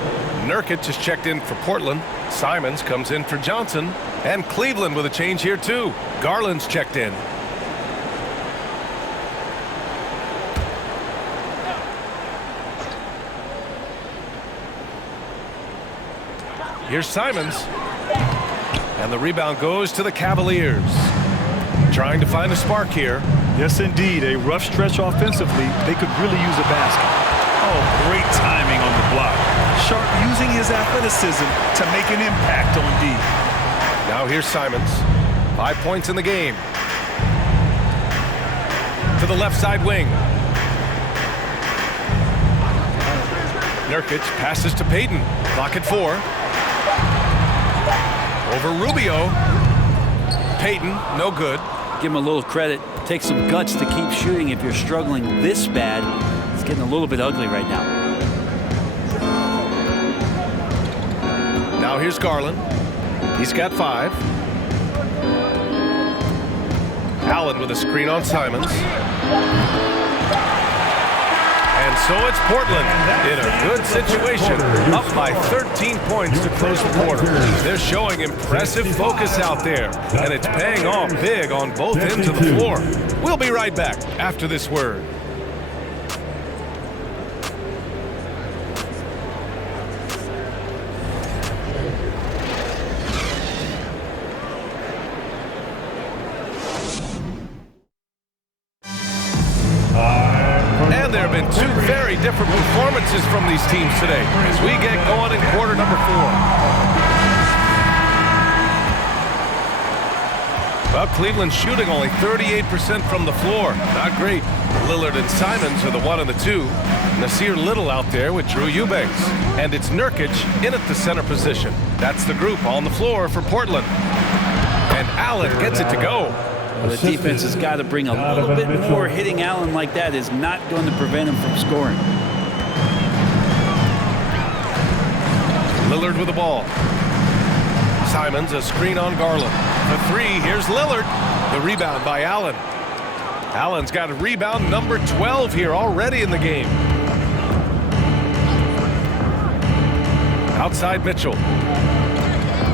Nurkic is checked in for Portland. Simons comes in for Johnson. And Cleveland with a change here too. Garland's checked in. Here's Simons. And the rebound goes to the Cavaliers. Trying to find a spark here. Yes, indeed. A rough stretch offensively. They could really use a basket. Oh, Oh, great timing on the block. Sharp using his athleticism to make an impact on D. Now here's Simons. 5 points in the game. To the left side wing. Nurkic passes to Payton. Clock at 4. Over Rubio. Payton, no good. Give him a little credit. Take some guts to keep shooting if you're struggling this bad. It's getting a little bit ugly right now. Now here's Garland. He's got 5. Allen with a screen on Simons. And so it's Portland in a good situation, up by 13 points to close the quarter. They're showing impressive focus out there, and it's paying off big on both ends of the floor. We'll be right back after this word. And there have been 2 very different performances from these teams today as we get going in quarter number 4. Well, Cleveland's shooting only 38% from the floor. Not great. Lillard and Simons are the 1 and the 2. Nasir Little out there with Drew Eubanks. And it's Nurkic in at the center position. That's the group on the floor for Portland. And Allen gets it to go. Well, the defense has got to bring a little bit more. Hitting Allen like that is not going to prevent him from scoring. Lillard with the ball. Simons, a screen on Garland. The 3, here's Lillard. The rebound by Allen. Allen's got a rebound number 12 here already in the game. Outside Mitchell.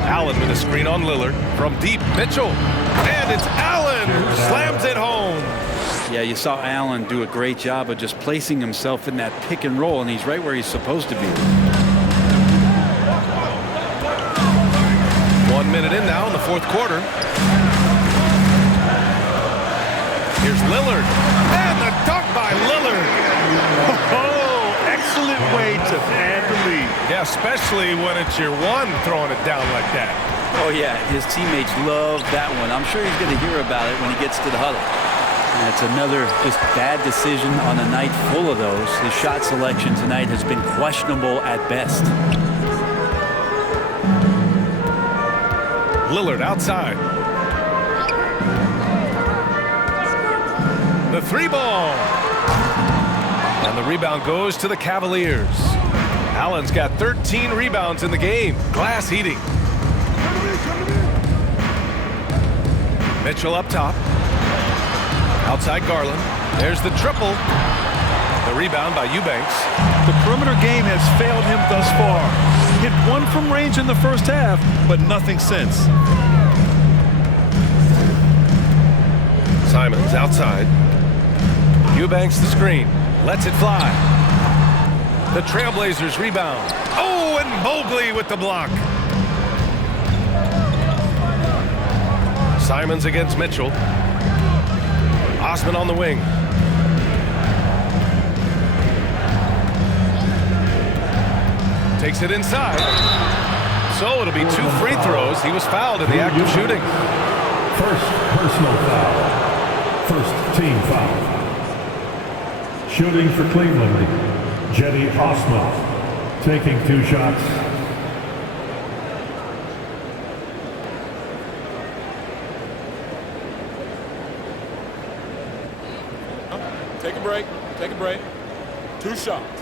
Allen with a screen on Lillard. From deep, Mitchell. And it's Allen who slams it home. Yeah, you saw Allen do a great job of just placing himself in that pick and roll, and he's right where he's supposed to be. 1 minute in now in the 4th quarter. Here's Lillard. And the dunk by Lillard. Oh, excellent way to pad the lead. Yeah, especially when it's your 1 throwing it down like that. Oh, yeah, his teammates love that one. I'm sure he's going to hear about it when he gets to the huddle. And it's another just bad decision on a night full of those. His shot selection tonight has been questionable at best. Lillard outside. The 3 ball. And the rebound goes to the Cavaliers. Allen's got 13 rebounds in the game. Glass heating. Mitchell up top. Outside Garland. There's the triple. The rebound by Eubanks. The perimeter game has failed him thus far. Hit 1 from range in the first half, but nothing since. Simons outside. Eubanks the screen. Lets it fly. The Trailblazers rebound. Oh, and Mobley with the block. Simons against Mitchell. Osman on the wing. Takes it inside. So it'll be 2 free throws. He was fouled in the act of shooting. First personal foul. First team foul. Shooting for Cleveland, Jetty Osman, taking 2 shots. Take a break. Take a break. 2 shots.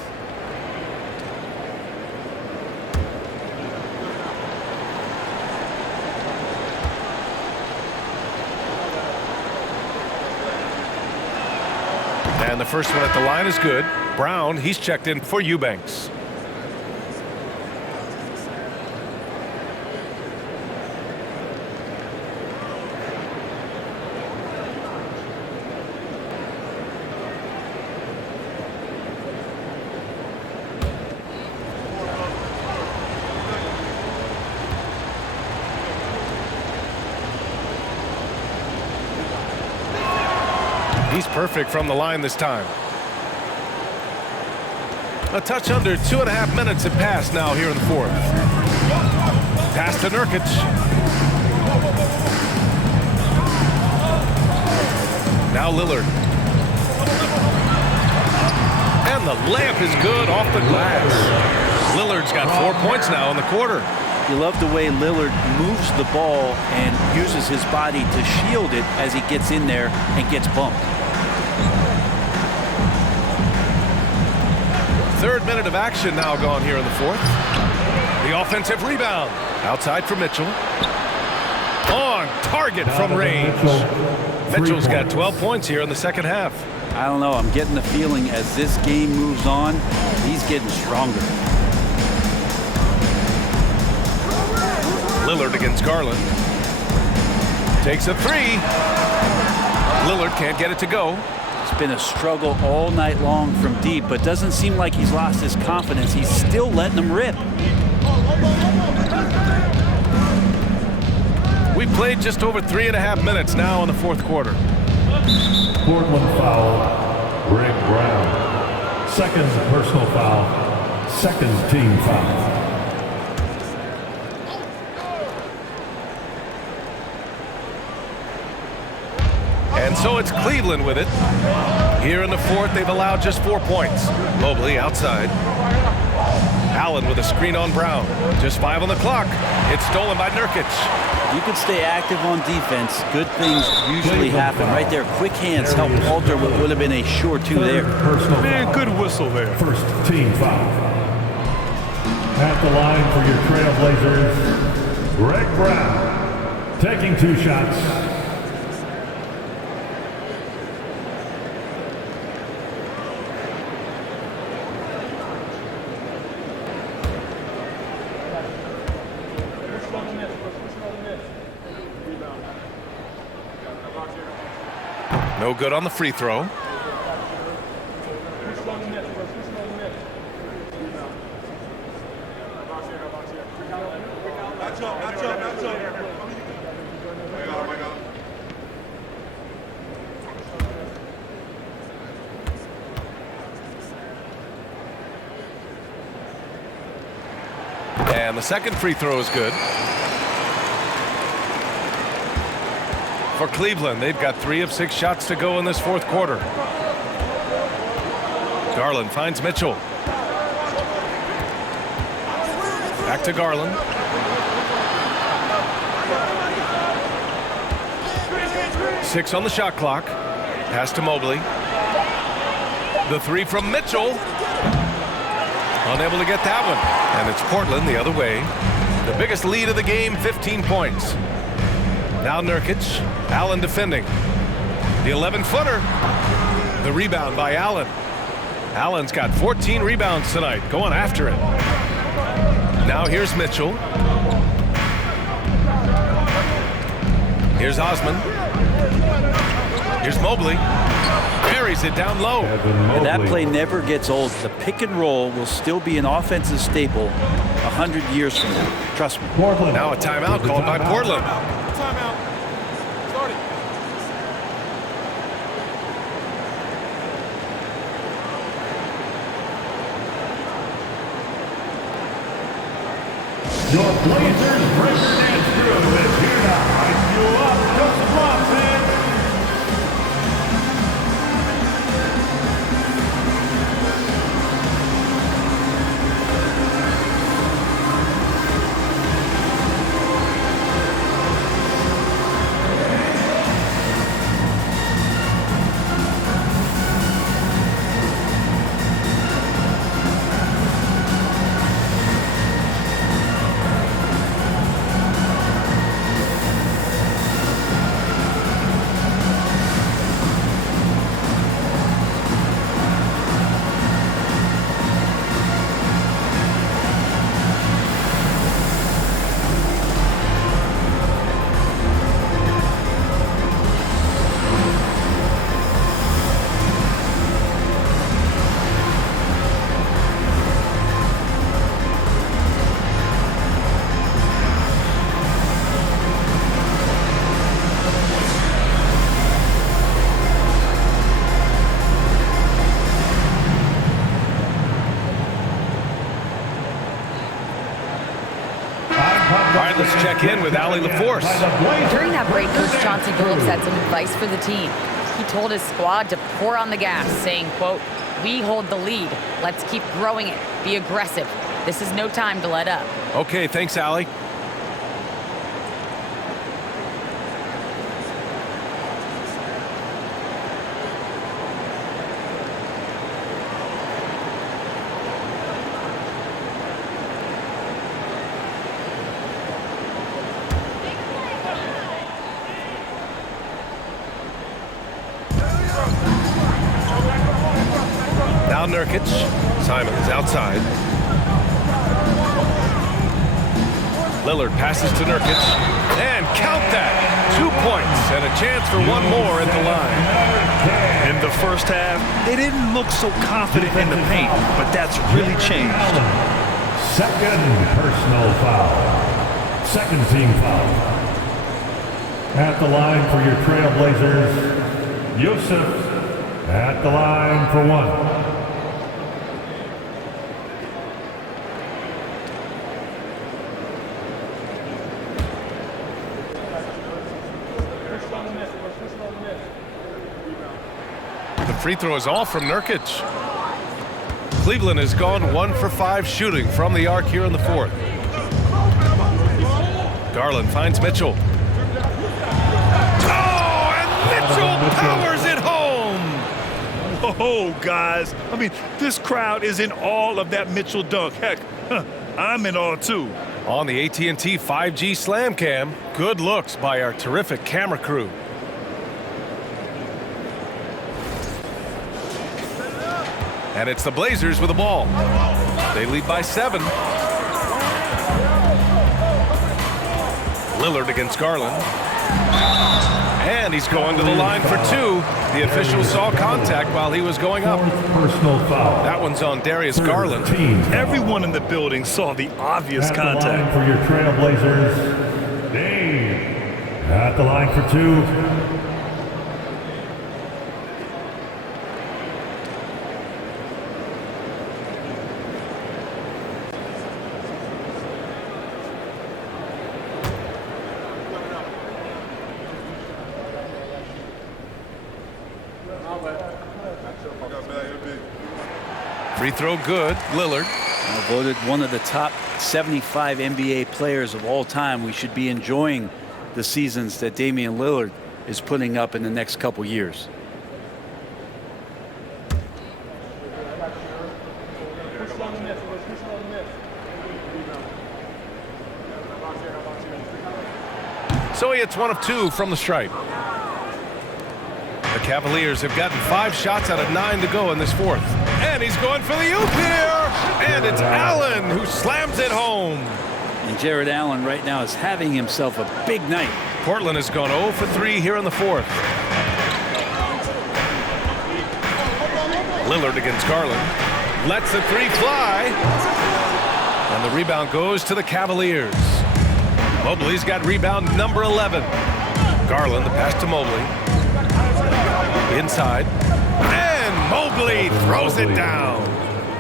And the first one at the line is good. Brown, he's checked in for Eubanks. He's perfect from the line this time. A touch under 2.5 minutes have passed now here in the fourth. Pass to Nurkic. Now Lillard. And the layup is good off the glass. Lillard's got 4 points now in the quarter. You love the way Lillard moves the ball and uses his body to shield it as he gets in there and gets bumped. Third minute of action now gone here in the fourth. The offensive rebound. Outside for Mitchell. On target from range. Mitchell's got 12 points here in the second half. I don't know. I'm getting the feeling as this game moves on, he's getting stronger. Lillard against Garland. Takes a three. Lillard can't get it to go. It's been a struggle all night long from deep, but doesn't seem like he's lost his confidence. He's still letting them rip. We've played just over 3.5 minutes now in the fourth quarter. Portland foul, Greg Brown. Second personal foul, second team foul. And so it's Cleveland with it. Here in the fourth, they've allowed just 4 points. Mobley outside. Allen with a screen on Brown. Just 5 on the clock. It's stolen by Nurkic. You can stay active on defense. Good things usually happen. Right there, quick hands help alter what would have been a sure two there. Man, good whistle there. First team foul. At the line for your Trailblazers, Greg Brown. Taking 2 shots. No good on the free throw. And the second free throw is good. For Cleveland, they've got 3 of 6 shots to go in this fourth quarter. Garland finds Mitchell. Back to Garland. Six on the shot clock. Pass to Mobley. The three from Mitchell. Unable to get that one. And it's Portland the other way. The biggest lead of the game, 15 points. Now Nurkic. Allen defending. The 11-footer. The rebound by Allen. Allen's got 14 rebounds tonight. Going after it. Now here's Mitchell. Here's Osman. Here's Mobley. Buries it down low. And that play never gets old. The pick and roll will still be an offensive staple 100 years from now. Trust me. Portland. Now a timeout called by Portland. Timeout. Starting. Your Blazers breaker dance crew is here now. Lighten you up. Just the blocks, man. Let's check in with Allie LaForce. During that break, Coach Chauncey Billups had some advice for the team. He told his squad to pour on the gas, saying, quote, "We hold the lead. Let's keep growing it. Be aggressive. This is no time to let up." Okay, thanks, Allie. Now Nurkic. Simon is outside. Lillard passes to Nurkic. And count that. 2 points and a chance for one more at the line. In the first half, they didn't look so confident in the paint, but that's really changed. Second personal foul. Second team foul. At the line for your Trailblazers, Yusuf at the line for one. The free throw is off from Nurkic. Cleveland has gone 1 for 5 shooting from the arc here in the fourth. Garland finds Mitchell. Oh, and Mitchell powers it home! Oh, guys. I mean, this crowd is in awe of that Mitchell dunk. Heck, I'm in awe, too. On the AT&T 5G Slam Cam, good looks by our terrific camera crew. And it's the Blazers with the ball. They lead by 7. Lillard against Garland. And he's going to the line for 2. The official saw contact while he was going up. Personal foul. That one's on Darius Garland. Everyone in the building saw the obvious At contact. the line for your Trailblazers, Dave. At the line for 2. Free throw good. Lillard. Voted one of the top 75 NBA players of all time. We should be enjoying the seasons that Damian Lillard is putting up in the next couple years. So he hits 1 of 2 from the stripe. The Cavaliers have gotten 5 shots out of 9 to go in this fourth. And he's going for the oop here. And it's Allen who slams it home. And Jared Allen right now is having himself a big night. Portland has gone 0 for 3 here in the fourth. Lillard against Garland. Lets the 3 fly. And the rebound goes to the Cavaliers. Mobley's got rebound number 11. Garland, the pass to Mobley. Inside. And Mobley throws it down.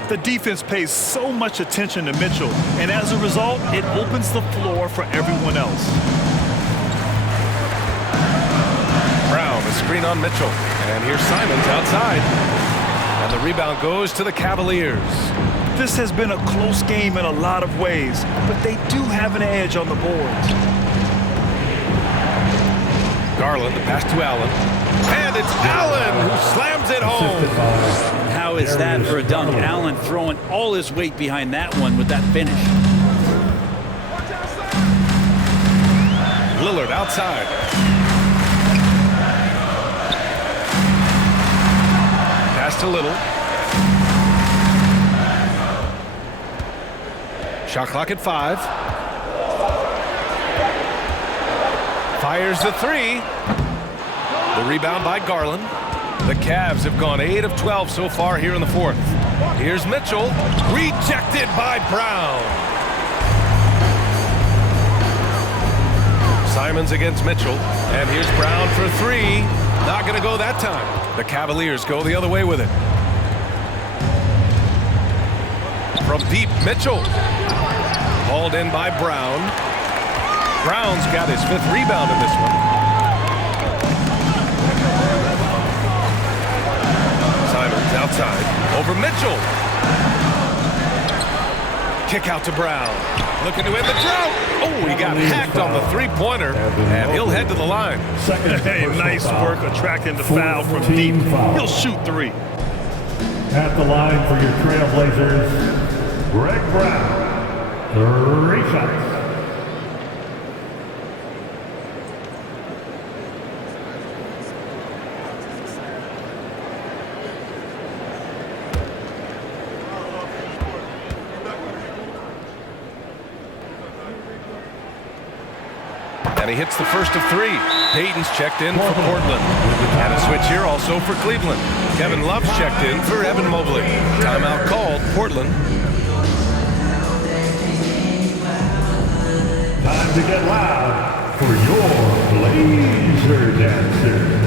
The defense pays so much attention to Mitchell, and as a result, it opens the floor for everyone else. Brown, a screen on Mitchell. And here's Simons outside. And the rebound goes to the Cavaliers. This has been a close game in a lot of ways, but they do have an edge on the boards. Garland, the pass to Allen. And it's Allen who slams it home. How is that for a dunk? Allen throwing all his weight behind that one with that finish. Lillard outside. Pass to Little. Shot clock at 5. Fires the 3. The rebound by Garland. The Cavs have gone 8 of 12 so far here in the fourth. Here's Mitchell. Rejected by Brown. Simons against Mitchell. And here's Brown for 3. Not going to go that time. The Cavaliers go the other way with it. From deep, Mitchell. Hauled in by Brown. Brown's got his 5th rebound in this one. Simons outside. Over Mitchell. Kick out to Brown. Looking to end the drought. Oh, he got hacked on the 3-pointer, and he'll head to the line. Hey, nice work attracting the foul from deep. He'll shoot 3. At the line for your Trailblazers, Greg Brown. 3 shots. And he hits the first of 3. Payton's checked in for Portland. And a switch here also for Cleveland. Kevin Love's checked in for Evan Mobley. Timeout called, Portland. Time to get loud for your Blazer Dancers.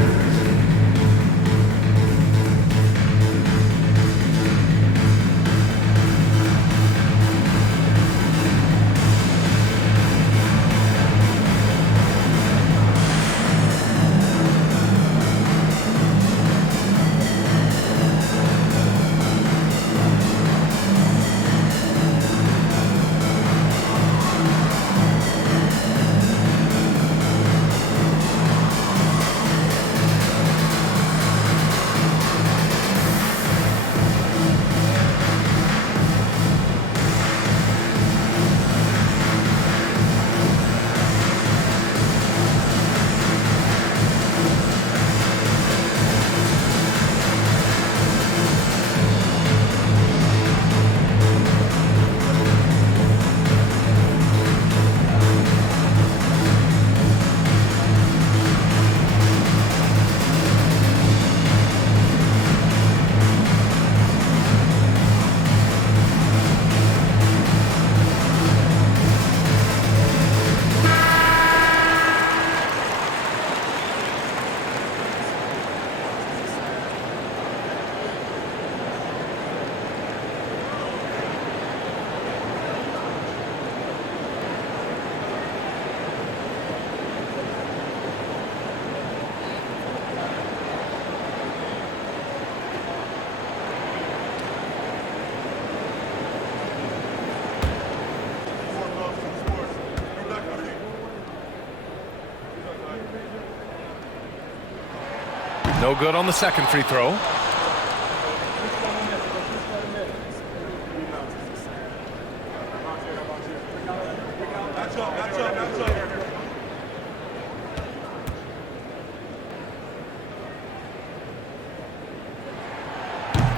No good on the second free throw.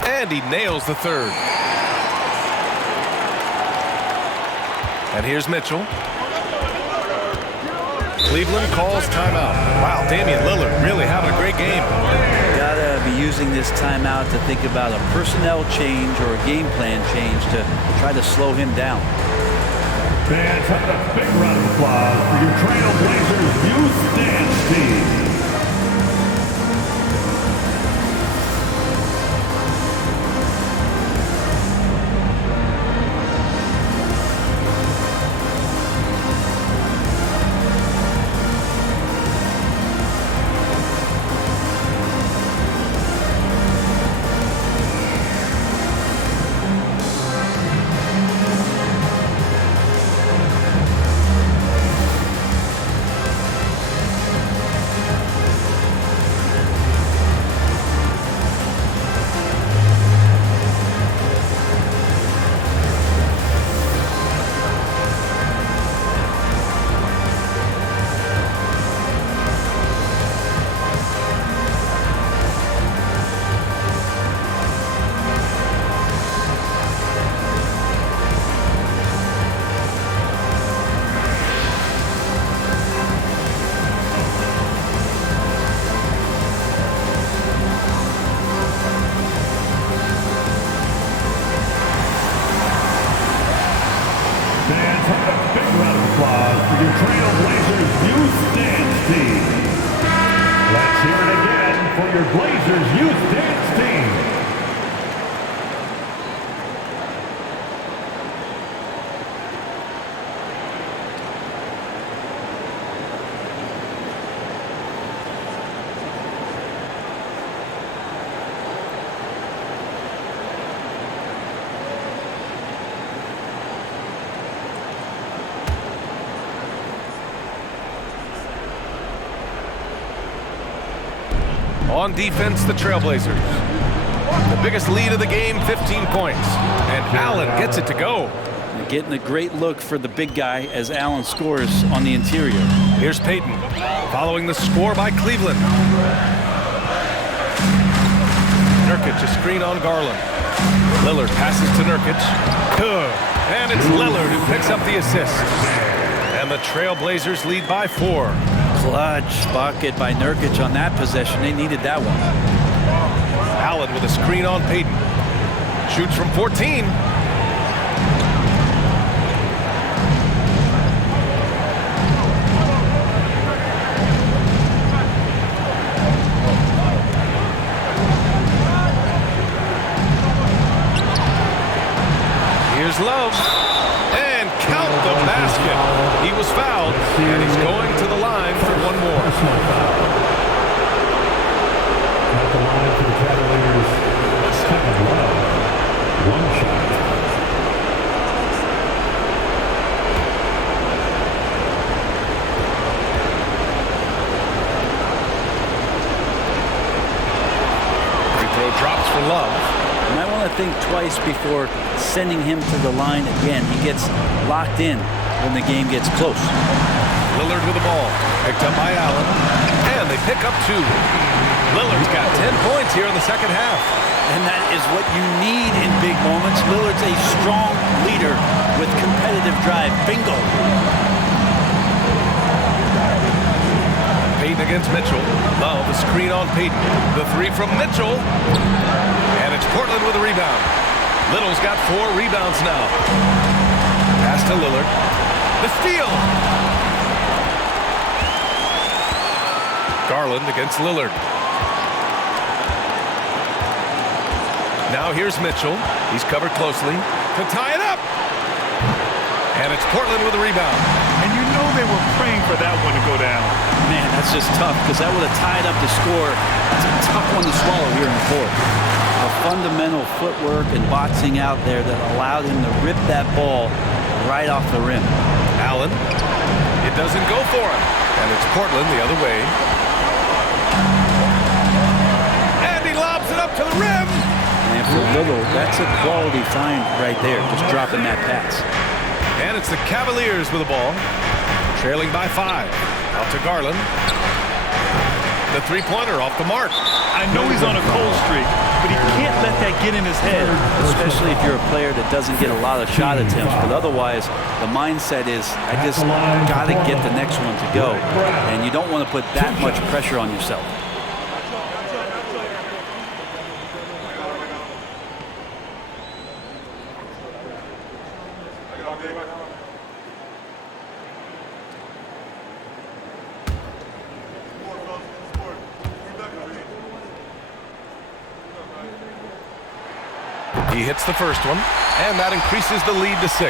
And he nails the 3rd. And here's Mitchell. Cleveland calls timeout. Wow, Damian Lillard really having a great game. Gotta be using this timeout to think about a personnel change or a game plan change to try to slow him down. Fans, have a big round of applause for your Trailblazers youth dance team. On defense, the Trailblazers. The biggest lead of the game, 15 points. And Allen gets it to go. Getting a great look for the big guy as Allen scores on the interior. Here's Payton, following the score by Cleveland. Nurkic, a screen on Garland. Lillard passes to Nurkic. And it's Lillard who picks up the assist. And the Trailblazers lead by 4. Clutch bucket by Nurkic on that possession. They needed that one. Allen with a screen on Payton. Shoots from 14. Here's Love. And count the basket. He was fouled, and he's going to the line for one more. At the line for the Cavaliers, Kevin Love. One shot. Free throw drops for Love. You might want to think twice before sending him to the line again. He gets locked in when the game gets close. Lillard with the ball. Picked up by Allen. And they pick up 2. Lillard's got 10 points here in the second half. And that is what you need in big moments. Lillard's a strong leader with competitive drive. Bingo. Payton against Mitchell. Love, the screen on Payton. The 3 from Mitchell. And it's Portland with a rebound. Little's got 4 rebounds now. Pass to Lillard. The steal. Garland against Lillard. Now here's Mitchell. He's covered closely to tie it up. And it's Portland with a rebound. And you know they were praying for that one to go down. Man, that's just tough because that would have tied up the score. It's a tough one to swallow here in the fourth. A fundamental footwork and boxing out there that allowed him to rip that ball right off the rim. Allen. It doesn't go for him. And it's Portland the other way. And he lobs it up to the rim. And for Little, that's a quality find right there, just dropping that pass. And it's the Cavaliers with the ball, trailing by 5. Out to Garland. The three-pointer off the mark. I know he's on a cold streak, but he can't let that get in his head. Especially if you're a player that doesn't get a lot of shot attempts. But otherwise, the mindset is, I just got to get the next one to go. And you don't want to put that much pressure on yourself. He hits the first one, and that increases the lead to 6.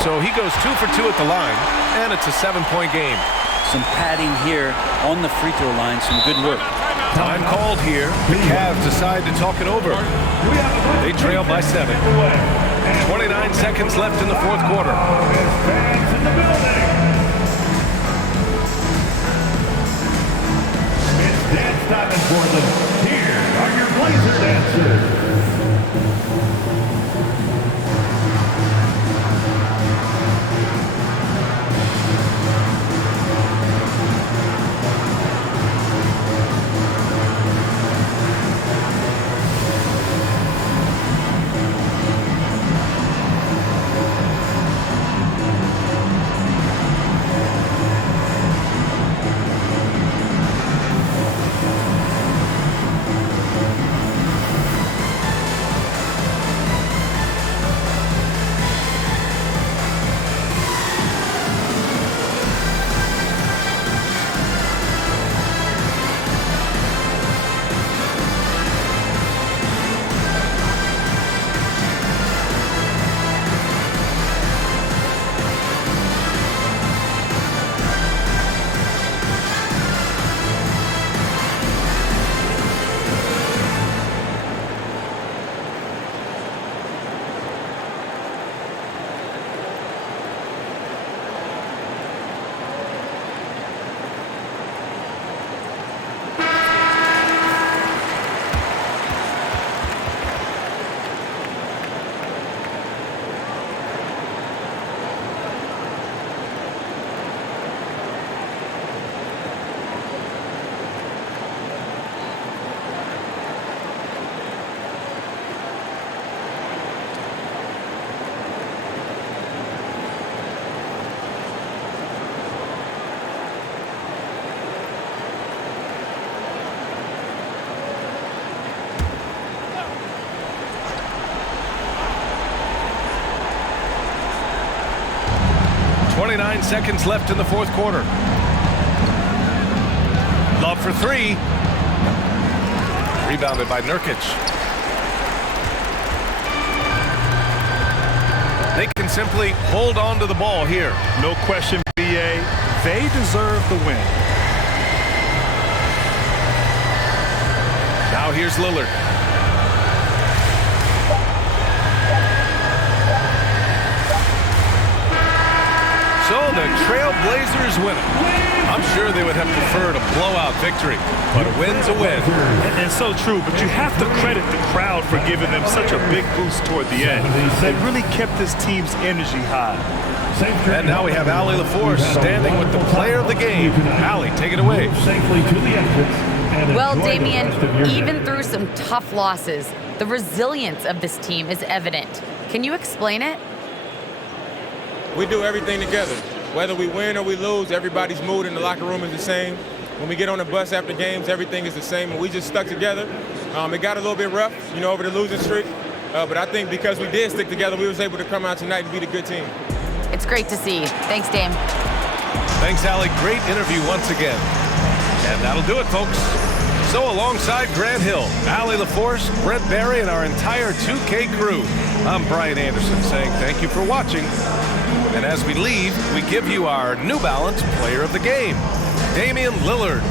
So he goes 2 for 2 at the line, and it's a 7-point game. Some padding here on the free throw line, some good work. Time called here. The Cavs decide to talk it over. They trail by 7. 29 seconds left in the fourth quarter. Fans in the building. It's dance time in Portland. Here are your Blazer dancers. 29 seconds left in the fourth quarter. Love for three. Rebounded by Nurkic. They can simply hold on to the ball here. No question, BA. They deserve the win. Now here's Lillard. So the Trailblazers win it. I'm sure they would have preferred a blowout victory, but a win's a win. And so true, but you have to credit the crowd for giving them such a big boost toward the end. They really kept this team's energy high. And now we have Allie LaForce standing with the player of the game. Allie, take it away. Safely to the exits. Well, Damian, even through some tough losses, the resilience of this team is evident. Can you explain it? We do everything together. Whether we win or we lose, everybody's mood in the locker room is the same. When we get on the bus after games, everything is the same, and we just stuck together. It got a little bit rough, over the losing streak, but I think because we did stick together, we was able to come out tonight and beat a good team. It's great to see. Thanks, Dame. Thanks, Allie. Great interview once again. And that'll do it, folks. So alongside Grant Hill, Allie LaForce, Brent Barry, and our entire 2K crew, I'm Brian Anderson saying thank you for watching. And as we leave, we give you our New Balance Player of the Game, Damian Lillard.